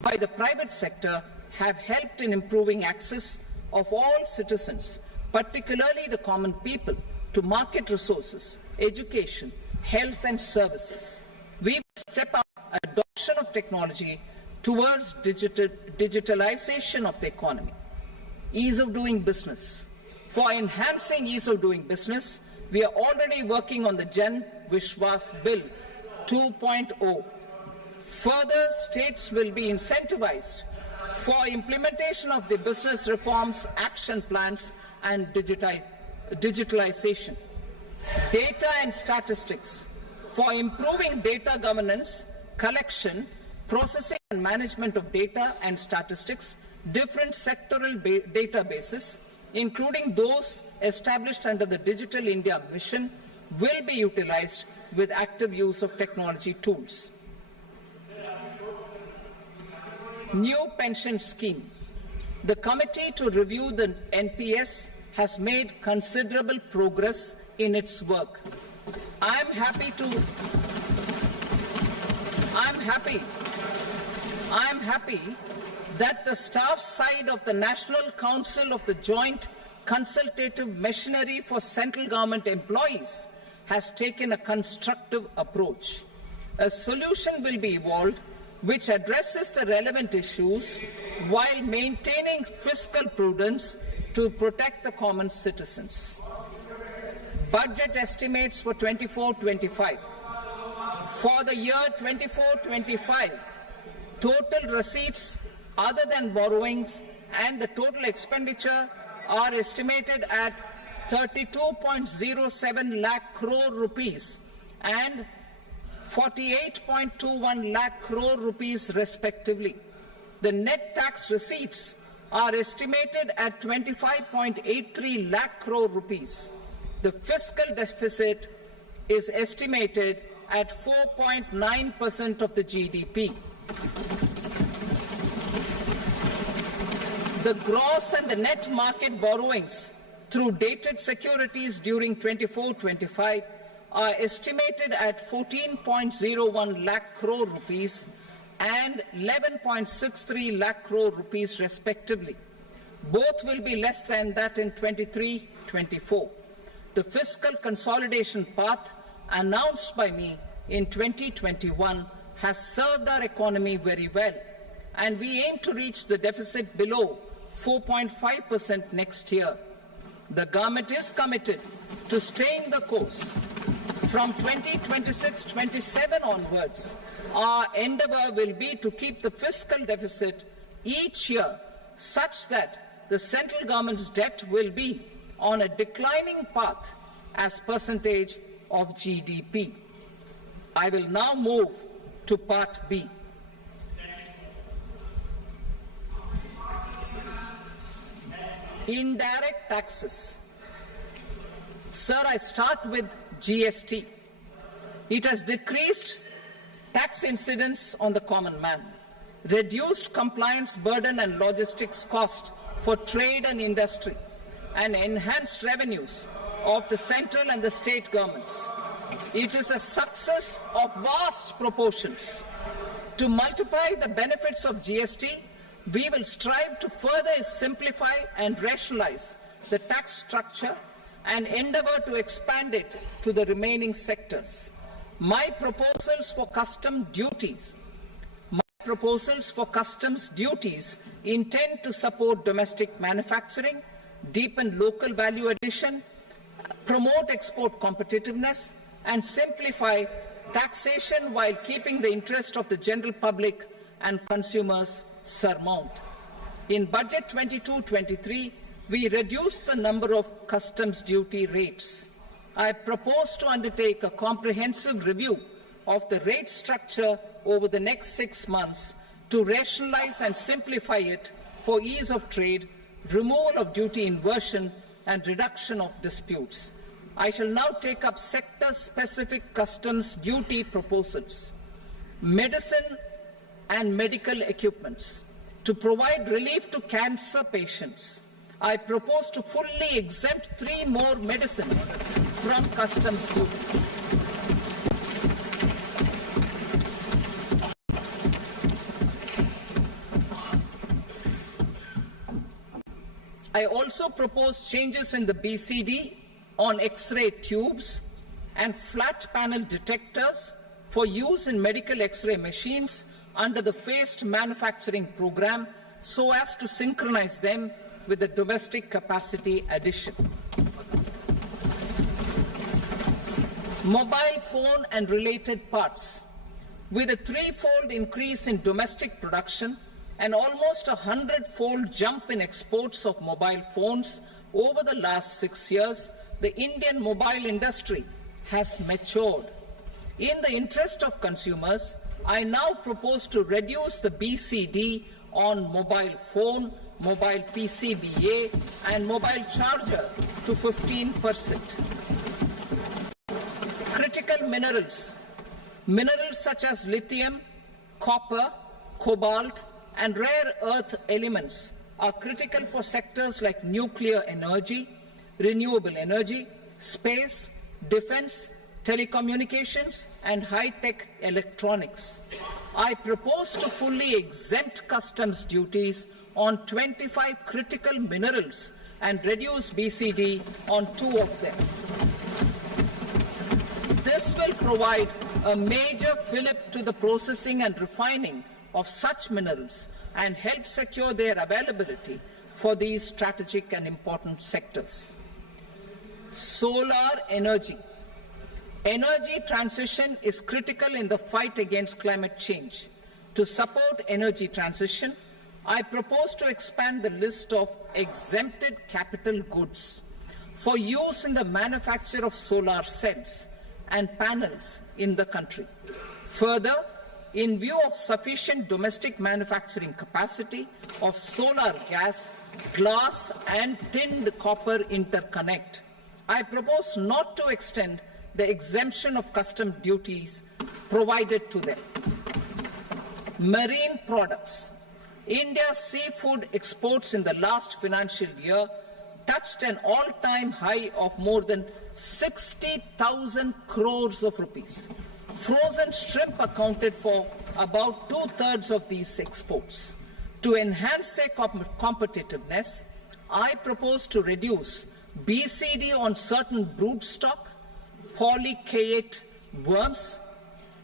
by the private sector have helped in improving access of all citizens, particularly the common people, to market resources, education, health and services. We will step up adoption of technology towards digitalization of the economy. Ease of doing business. For enhancing ease of doing business, we are already working on the Jan Vishwas Bill 2.0. Further, states will be incentivized for implementation of the business reforms, action plans and digitalization. Data and statistics. For improving data governance, collection, processing and management of data and statistics, different sectoral databases, including those established under the Digital India Mission, will be utilized with active use of technology tools. New pension scheme. The committee to review the NPS has made considerable progress in its work. I am happy that the staff side of the National Council of the Joint Consultative Machinery for Central Government Employees has taken a constructive approach. A solution will be evolved which addresses the relevant issues while maintaining fiscal prudence to protect the common citizens. Budget estimates for 24-25. For the year 24-25, total receipts other than borrowings and the total expenditure are estimated at 32.07 lakh crore rupees and 48.21 lakh crore rupees respectively. The net tax receipts are estimated at 25.83 lakh crore rupees. The fiscal deficit is estimated at 4.9% of the GDP. The gross and the net market borrowings through dated securities during 24-25 are estimated at 14.01 lakh crore rupees and 11.63 lakh crore rupees respectively. Both will be less than that in 23-24. The fiscal consolidation path announced by me in 2021 has served our economy very well, and we aim to reach the deficit below 4.5% next year. The government is committed to staying the course. From 2026-27 onwards, our endeavour will be to keep the fiscal deficit each year such that the central government's debt will be on a declining path as percentage of GDP. I will now move to Part B. Indirect taxes. Sir, I start with GST. It has decreased tax incidence on the common man, reduced compliance burden and logistics cost for trade and industry, and enhanced revenues of the central and the state governments. It is a success of vast proportions. To multiply the benefits of GST, we will strive to further simplify and rationalize the tax structure and endeavour to expand it to the remaining sectors. My proposals for customs duties intend to support domestic manufacturing, deepen local value addition, promote export competitiveness, and simplify taxation while keeping the interest of the general public and consumers surmount. In Budget 22-23, we reduced the number of customs duty rates. I propose to undertake a comprehensive review of the rate structure over the next 6 months to rationalize and simplify it for ease of trade, removal of duty inversion, and reduction of disputes. I shall now take up sector-specific customs duty proposals. Medicine and medical equipments. To provide relief to cancer patients, I propose to fully exempt 3 more medicines from customs duties. I also propose changes in the BCD on X-ray tubes and flat panel detectors for use in medical X-ray machines under the phased manufacturing program so as to synchronize them with the domestic capacity addition. Mobile phone and related parts. With a 3-fold increase in domestic production and almost a 100-fold jump in exports of mobile phones over the last 6 years, the Indian mobile industry has matured. In the interest of consumers, I now propose to reduce the BCD on mobile phone, mobile PCBA, and mobile charger to 15%. Critical minerals. Minerals such as lithium, copper, cobalt, and rare earth elements are critical for sectors like nuclear energy, renewable energy, space, defense, telecommunications, and high-tech electronics. I propose to fully exempt customs duties on 25 critical minerals and reduce BCD on 2 of them. This will provide a major fillip to the processing and refining of such minerals and help secure their availability for these strategic and important sectors. Solar energy. Energy transition is critical in the fight against climate change. To support energy transition, I propose to expand the list of exempted capital goods for use in the manufacture of solar cells and panels in the country. Further, in view of sufficient domestic manufacturing capacity of solar gas, glass, and tinned copper interconnect, I propose not to extend the exemption of custom duties provided to them. Marine products. India's seafood exports in the last financial year touched an all-time high of more than 60,000 crores of rupees. Frozen shrimp accounted for about 2/3 of these exports. To enhance their competitiveness, I propose to reduce BCD on certain broodstock, polychaete worms,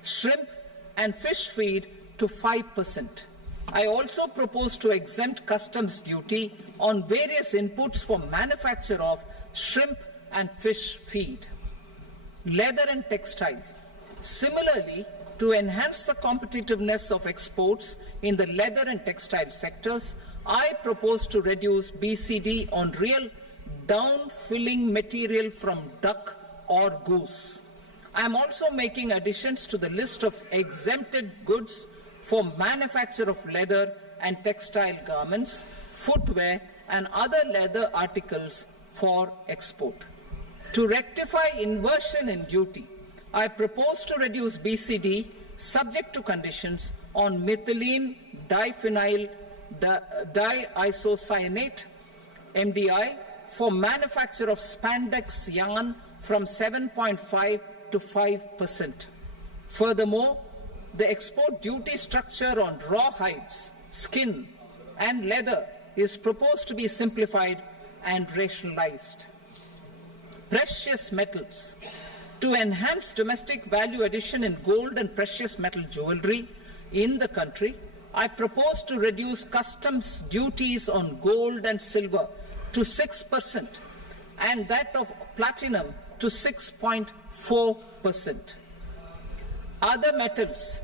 shrimp, and fish feed to 5%. I also propose to exempt customs duty on various inputs for manufacture of shrimp and fish feed. Leather and textile. Similarly, to enhance the competitiveness of exports in the leather and textile sectors, I propose to reduce BCD on real down-filling material from duck or goose. I am also making additions to the list of exempted goods for manufacture of leather and textile garments, footwear, and other leather articles for export. To rectify inversion in duty, I propose to reduce BCD subject to conditions on methylene diphenyl diisocyanate, MDI, for manufacture of spandex yarn from 7.5 to 5%. Furthermore, the export duty structure on raw hides, skin, and leather is proposed to be simplified and rationalized. Precious metals. To enhance domestic value addition in gold and precious metal jewelry in the country, I propose to reduce customs duties on gold and silver to 6% and that of platinum to 6.4%. Other metals.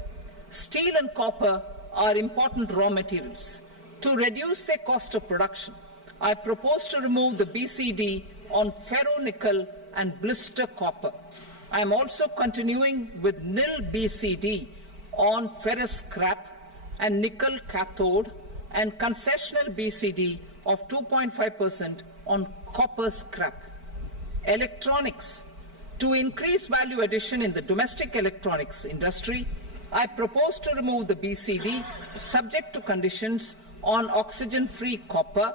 Steel and copper are important raw materials. To reduce their cost of production, I propose to remove the BCD on ferronickel and blister copper. I am also continuing with nil BCD on ferrous scrap and nickel cathode and concessional BCD of 2.5% on copper scrap. Electronics. To increase value addition in the domestic electronics industry, I propose to remove the BCD subject to conditions on oxygen-free copper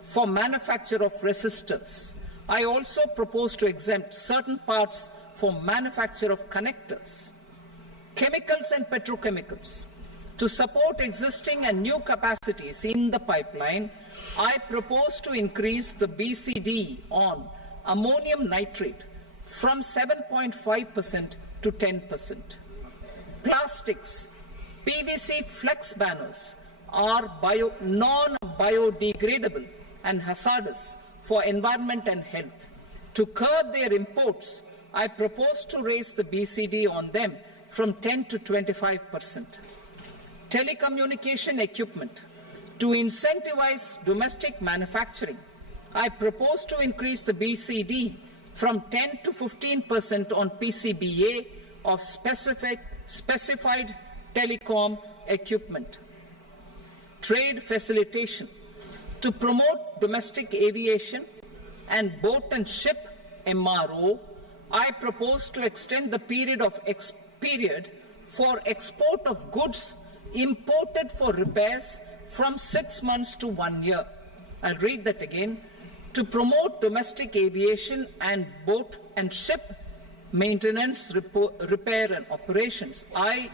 for manufacture of resistors. I also propose to exempt certain parts for manufacture of connectors. Chemicals and petrochemicals. To support existing and new capacities in the pipeline, I propose to increase the BCD on ammonium nitrate from 7.5% to 10%. Plastics. PVC flex banners are non-biodegradable and hazardous for environment and health. To curb their imports, I propose to raise the BCD on them from 10 to 25%. Telecommunication equipment. To incentivize domestic manufacturing, I propose to increase the BCD from 10 to 15% on PCBA of specified telecom equipment. Trade facilitation. To promote domestic aviation and boat and ship MRO, I propose to extend the period for export of goods imported for repairs from 6 months to 1 year. I'll read that again. To promote domestic aviation and boat and ship maintenance, repair and operations, I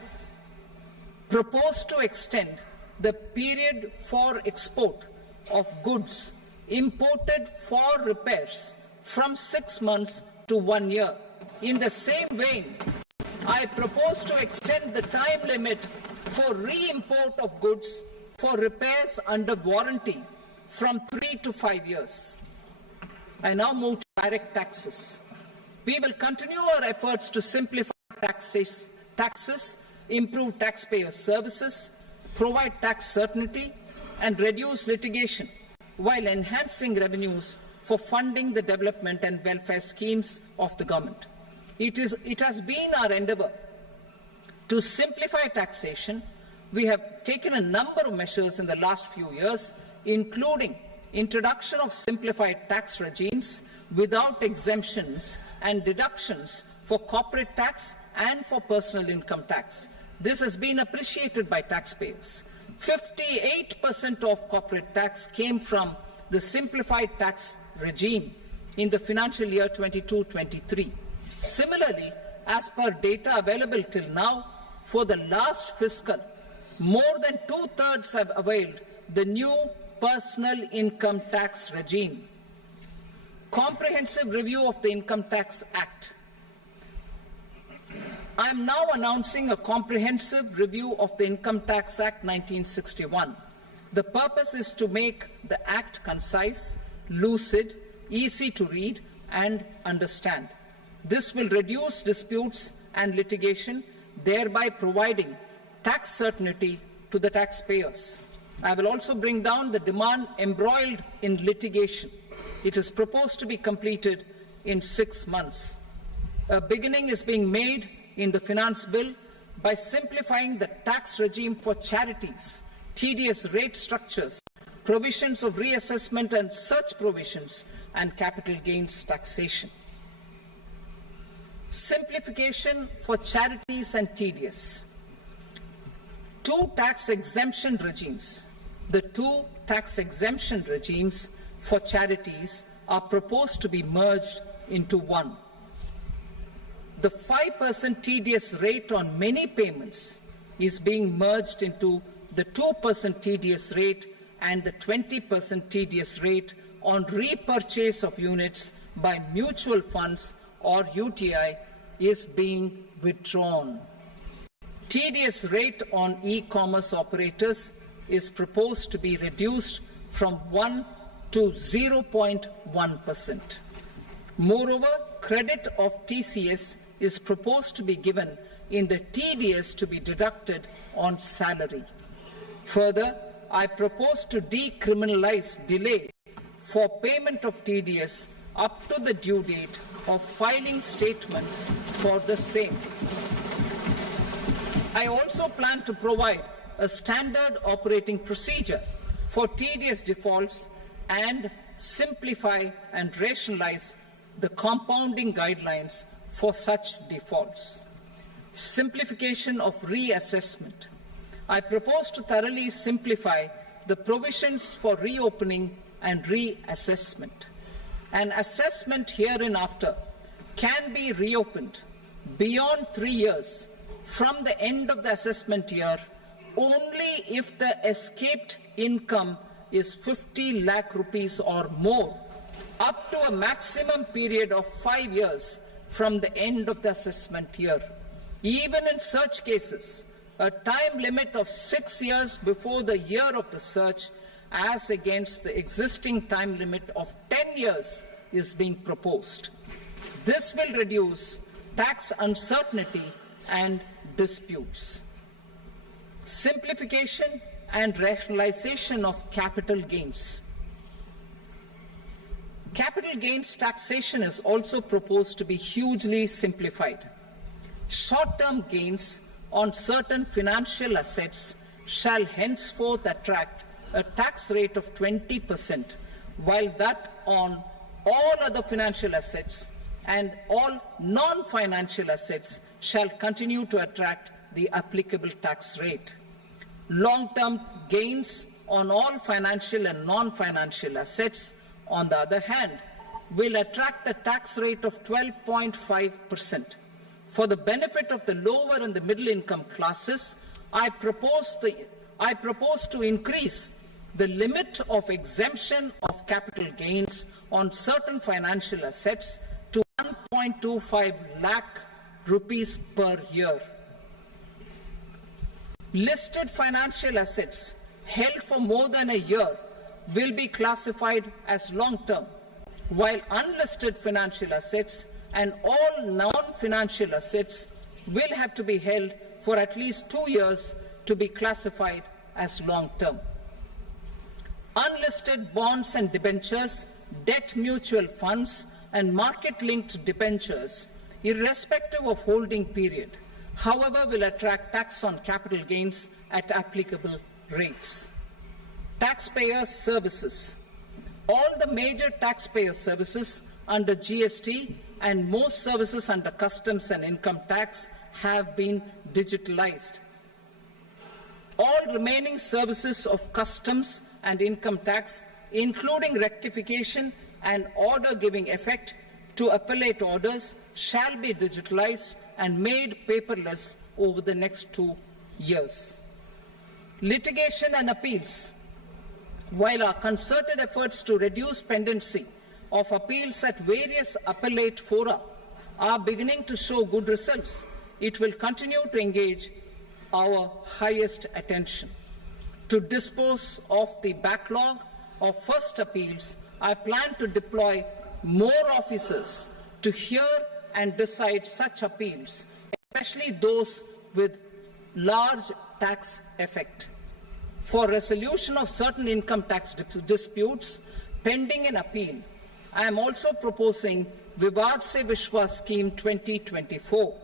propose to extend the period for export of goods imported for repairs from 6 months to 1 year. In the same vein, I propose to extend the time limit for re-import of goods for repairs under warranty from 3 to 5 years. I now move to direct taxes. We will continue our efforts to simplify taxes, improve taxpayer services, provide tax certainty, and reduce litigation while enhancing revenues for funding the development and welfare schemes of the government. It has been our endeavour to simplify taxation. We have taken a number of measures in the last few years, including introduction of simplified tax regimes without exemptions and deductions for corporate tax and for personal income tax. This has been appreciated by taxpayers. 58% of corporate tax came from the simplified tax regime in the financial year 22-23. Similarly, as per data available till now, for the last fiscal, more than 2/3 have availed the new personal income tax regime. Comprehensive review of the Income Tax Act. I am now announcing a comprehensive review of the Income Tax Act 1961. The purpose is to make the Act concise, lucid, easy to read and understand. This will reduce disputes and litigation, thereby providing tax certainty to the taxpayers. I will also bring down the demand embroiled in litigation. It is proposed to be completed in 6 months. A beginning is being made in the Finance Bill by simplifying the tax regime for charities, TDS rate structures, provisions of reassessment and such provisions, and capital gains taxation. Simplification for charities and TDS. Two tax exemption regimes. The two tax exemption regimes for charities are proposed to be merged into one. The 5% TDS rate on many payments is being merged into the 2% TDS rate, and the 20% TDS rate on repurchase of units by mutual funds or UTI is being withdrawn. TDS rate on e-commerce operators is proposed to be reduced from 1 to 0.1%. Moreover, credit of TCS is proposed to be given in the TDS to be deducted on salary. Further, I propose to decriminalize delay for payment of TDS up to the due date of filing statement for the same. I also plan to provide a standard operating procedure for tedious defaults and simplify and rationalize the compounding guidelines for such defaults. Simplification of reassessment. I propose to thoroughly simplify the provisions for reopening and reassessment. An assessment hereinafter can be reopened beyond 3 years from the end of the assessment year only if the escaped income is 50 lakh rupees or more, up to a maximum period of 5 years from the end of the assessment year. Even in such cases, a time limit of 6 years before the year of the search, as against the existing time limit of 10 years, is being proposed. This will reduce tax uncertainty and disputes. Simplification and rationalization of capital gains. Capital gains taxation is also proposed to be hugely simplified. Short-term gains on certain financial assets shall henceforth attract a tax rate of 20%, while that on all other financial assets and all non-financial assets shall continue to attract the applicable tax rate. Long-term gains on all financial and non-financial assets, on the other hand, will attract a tax rate of 12.5%. For the benefit of the lower and the middle income classes, I propose to increase the limit of exemption of capital gains on certain financial assets to 1.25 lakh rupees per year. Listed financial assets held for more than a year will be classified as long-term, while unlisted financial assets and all non-financial assets will have to be held for at least 2 years to be classified as long-term. Unlisted bonds and debentures, debt mutual funds, and market-linked debentures, irrespective of holding period, however, will attract tax on capital gains at applicable rates. Taxpayer services. All the major taxpayer services under GST and most services under customs and income tax have been digitalized. All remaining services of customs and income tax, including rectification and order giving effect to appellate orders, shall be digitalized and made paperless over the next 2 years. Litigation and appeals. While our concerted efforts to reduce pendency of appeals at various appellate fora are beginning to show good results, it will continue to engage our highest attention. To dispose of the backlog of first appeals, I plan to deploy more officers to hear and decide such appeals, especially those with large tax effect. For resolution of certain income tax disputes pending an appeal, I am also proposing Vivad Se Vishwas Scheme 2024.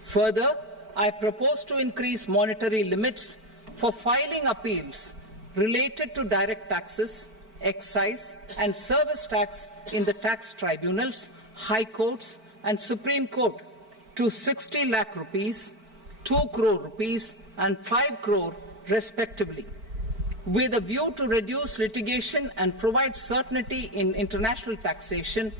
Further, I propose to increase monetary limits for filing appeals related to direct taxes, excise and service tax in the tax tribunals, high courts and Supreme Court to 60 lakh rupees, 2 crore rupees and 5 crore respectively. With a view to reduce litigation and provide certainty in international taxation,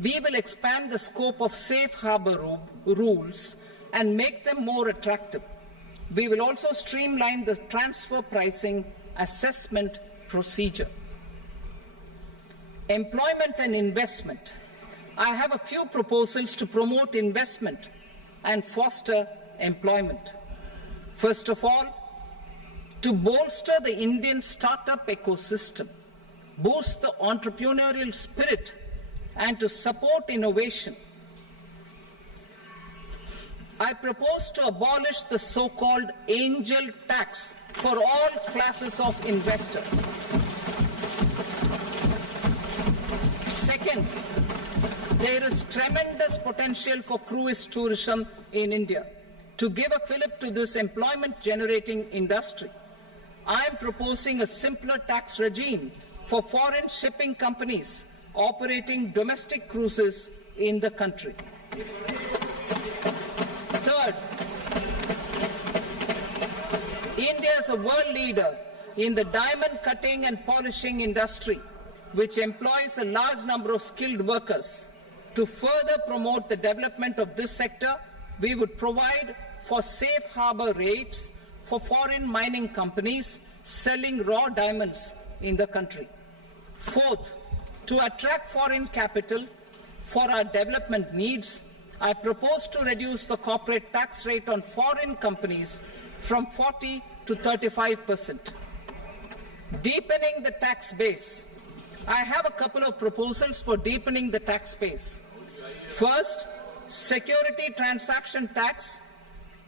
we will expand the scope of safe harbor rules and make them more attractive. We will also streamline the transfer pricing assessment procedure. Employment and investment. I have a few proposals to promote investment and foster employment. First of all, to bolster the Indian startup ecosystem, boost the entrepreneurial spirit, and to support innovation, I propose to abolish the so-called angel tax for all classes of investors. Second, there is tremendous potential for cruise tourism in India. To give a fillip to this employment-generating industry, I am proposing a simpler tax regime for foreign shipping companies operating domestic cruises in the country. Third, India is a world leader in the diamond cutting and polishing industry, which employs a large number of skilled workers. To further promote the development of this sector, we would provide for safe harbor rates for foreign mining companies selling raw diamonds in the country. Fourth, to attract foreign capital for our development needs, I propose to reduce the corporate tax rate on foreign companies from 40 to 35%. Deepening the tax base. I have a couple of proposals for deepening the tax base. First, security transaction tax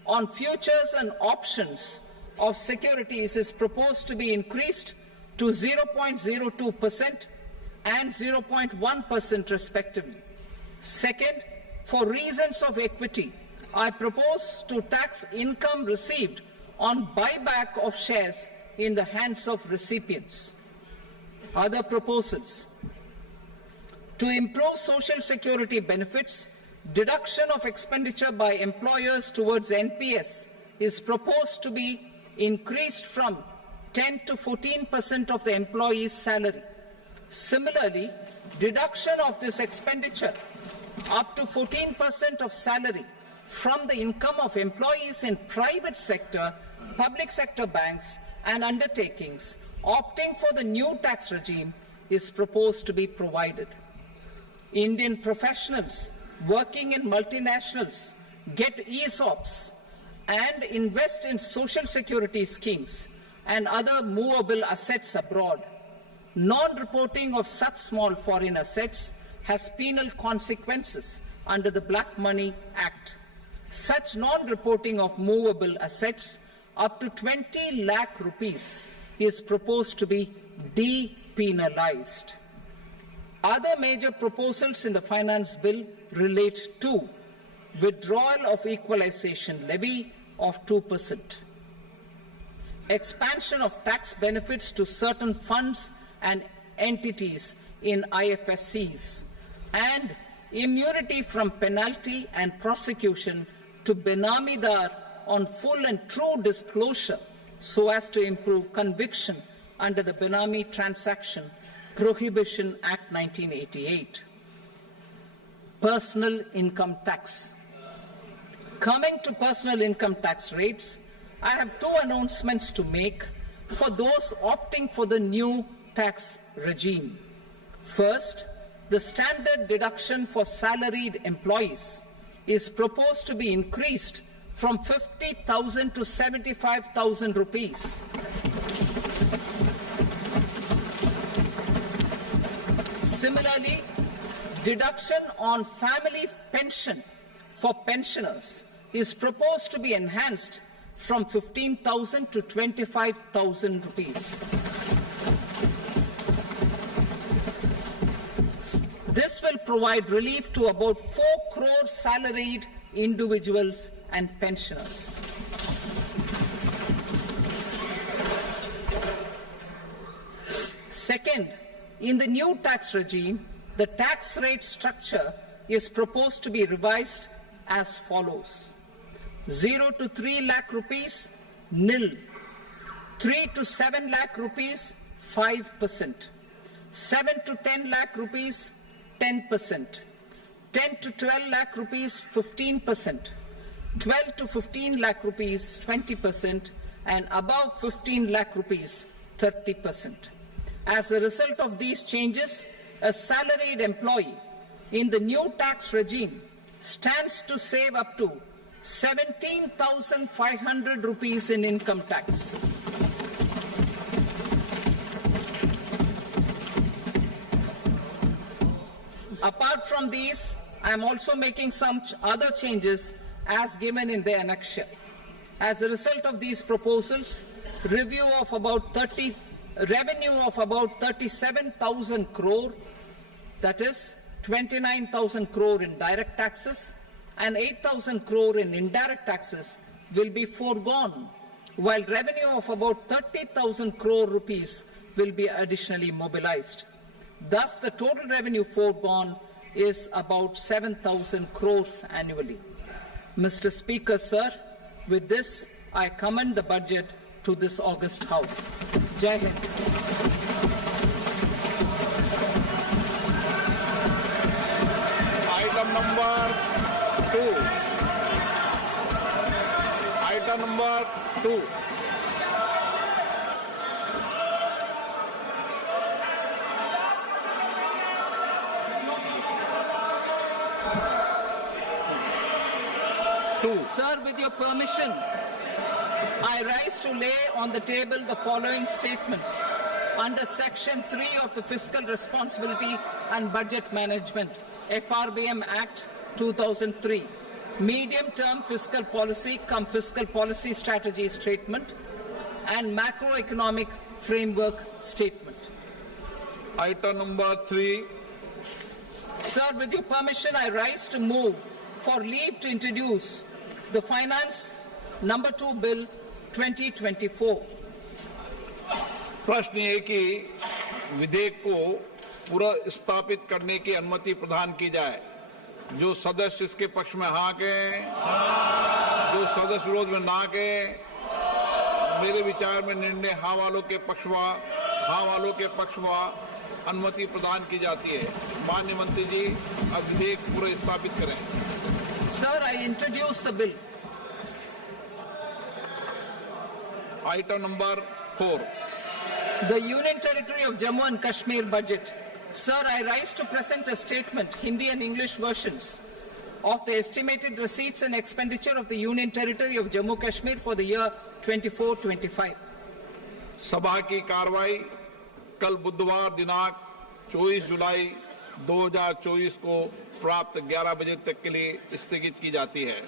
on futures and options of securities is proposed to be increased to 0.02% and 0.1% respectively. Second, for reasons of equity, I propose to tax income received on buyback of shares in the hands of recipients. Other proposals. To improve social security benefits, deduction of expenditure by employers towards NPS is proposed to be increased from 10 to 14% of the employee's salary. Similarly, deduction of this expenditure up to 14% of salary from the income of employees in private sector, public sector banks and undertakings opting for the new tax regime is proposed to be provided. Indian professionals working in multinationals get ESOPs and invest in social security schemes and other movable assets abroad. Non-reporting of such small foreign assets has penal consequences under the Black Money Act. Such non-reporting of movable assets up to 20 lakh rupees is proposed to be depenalized. Other major proposals in the finance bill relate to withdrawal of equalization levy of 2%, expansion of tax benefits to certain funds and entities in IFSCs, and immunity from penalty and prosecution to Benamidar on full and true disclosure so as to improve conviction under the Benami Transaction Prohibition Act 1988. Personal income tax. Coming to personal income tax rates, I have two announcements to make for those opting for the new tax regime. First, the standard deduction for salaried employees is proposed to be increased from 50,000 to 75,000 rupees. Similarly, deduction on family pension for pensioners is proposed to be enhanced from 15,000 to 25,000 rupees. This will provide relief to about 4 crore salaried individuals and pensioners. Second, in the new tax regime, the tax rate structure is proposed to be revised as follows. 0 to 3 lakh rupees, nil. 3 to 7 lakh rupees, 5%. 7 to 10 lakh rupees, 10%. 10 to 12 lakh rupees, 15%. 12 to 15 lakh rupees, 20%. And above 15 lakh rupees, 30%. As a result of these changes, a salaried employee in the new tax regime stands to save up to 17,500 rupees in income tax. Apart from these, I am also making some other changes as given in the annexure. As a result of these proposals, revenue of about 37,000 crore, that is 29,000 crore in direct taxes and 8,000 crore in indirect taxes will be foregone while revenue of about 30,000 crore rupees will be additionally mobilized. Thus, the total revenue foregone is about 7,000 crores annually. Mr. Speaker, sir, with this, I commend the budget to this august House. Jai Hind. Item number 2. Item number 2. Sir, with your permission, I rise to lay on the table the following statements under Section 3 of the Fiscal Responsibility and Budget Management, FRBM Act 2003, Medium-Term Fiscal Policy cum Fiscal Policy Strategy Statement and Macroeconomic Framework Statement. Item number 3. Sir, with your permission, I rise to move for leave to introduce the Finance Number 2 Bill 2024. प्रश्न ये कि विधेयक को पुनर्स्थापित करने की अनुमति प्रदान की जाए। जो सदस्य इसके पक्ष में हाँ कहें, जो सदस्य विरोध में ना कहें, मेरे विचार में निर्णय हाँ वालों के पक्ष में अनुमति प्रदान की जाती है। माननीय मंत्री जी, अब विधेयक पुनर्स्थापित करें। Sir, I introduce the bill. Item number 4. The Union Territory of Jammu and Kashmir budget. Sir, I rise to present a statement, Hindi and English versions, of the estimated receipts and expenditure of the Union Territory of Jammu and Kashmir for the year 24-25. सभा की कार्रवाई कल बुधवार दिनांक 24 जुलाई 2024 को प्राप्त 11 बजे तक के लिए स्थगित की जाती है।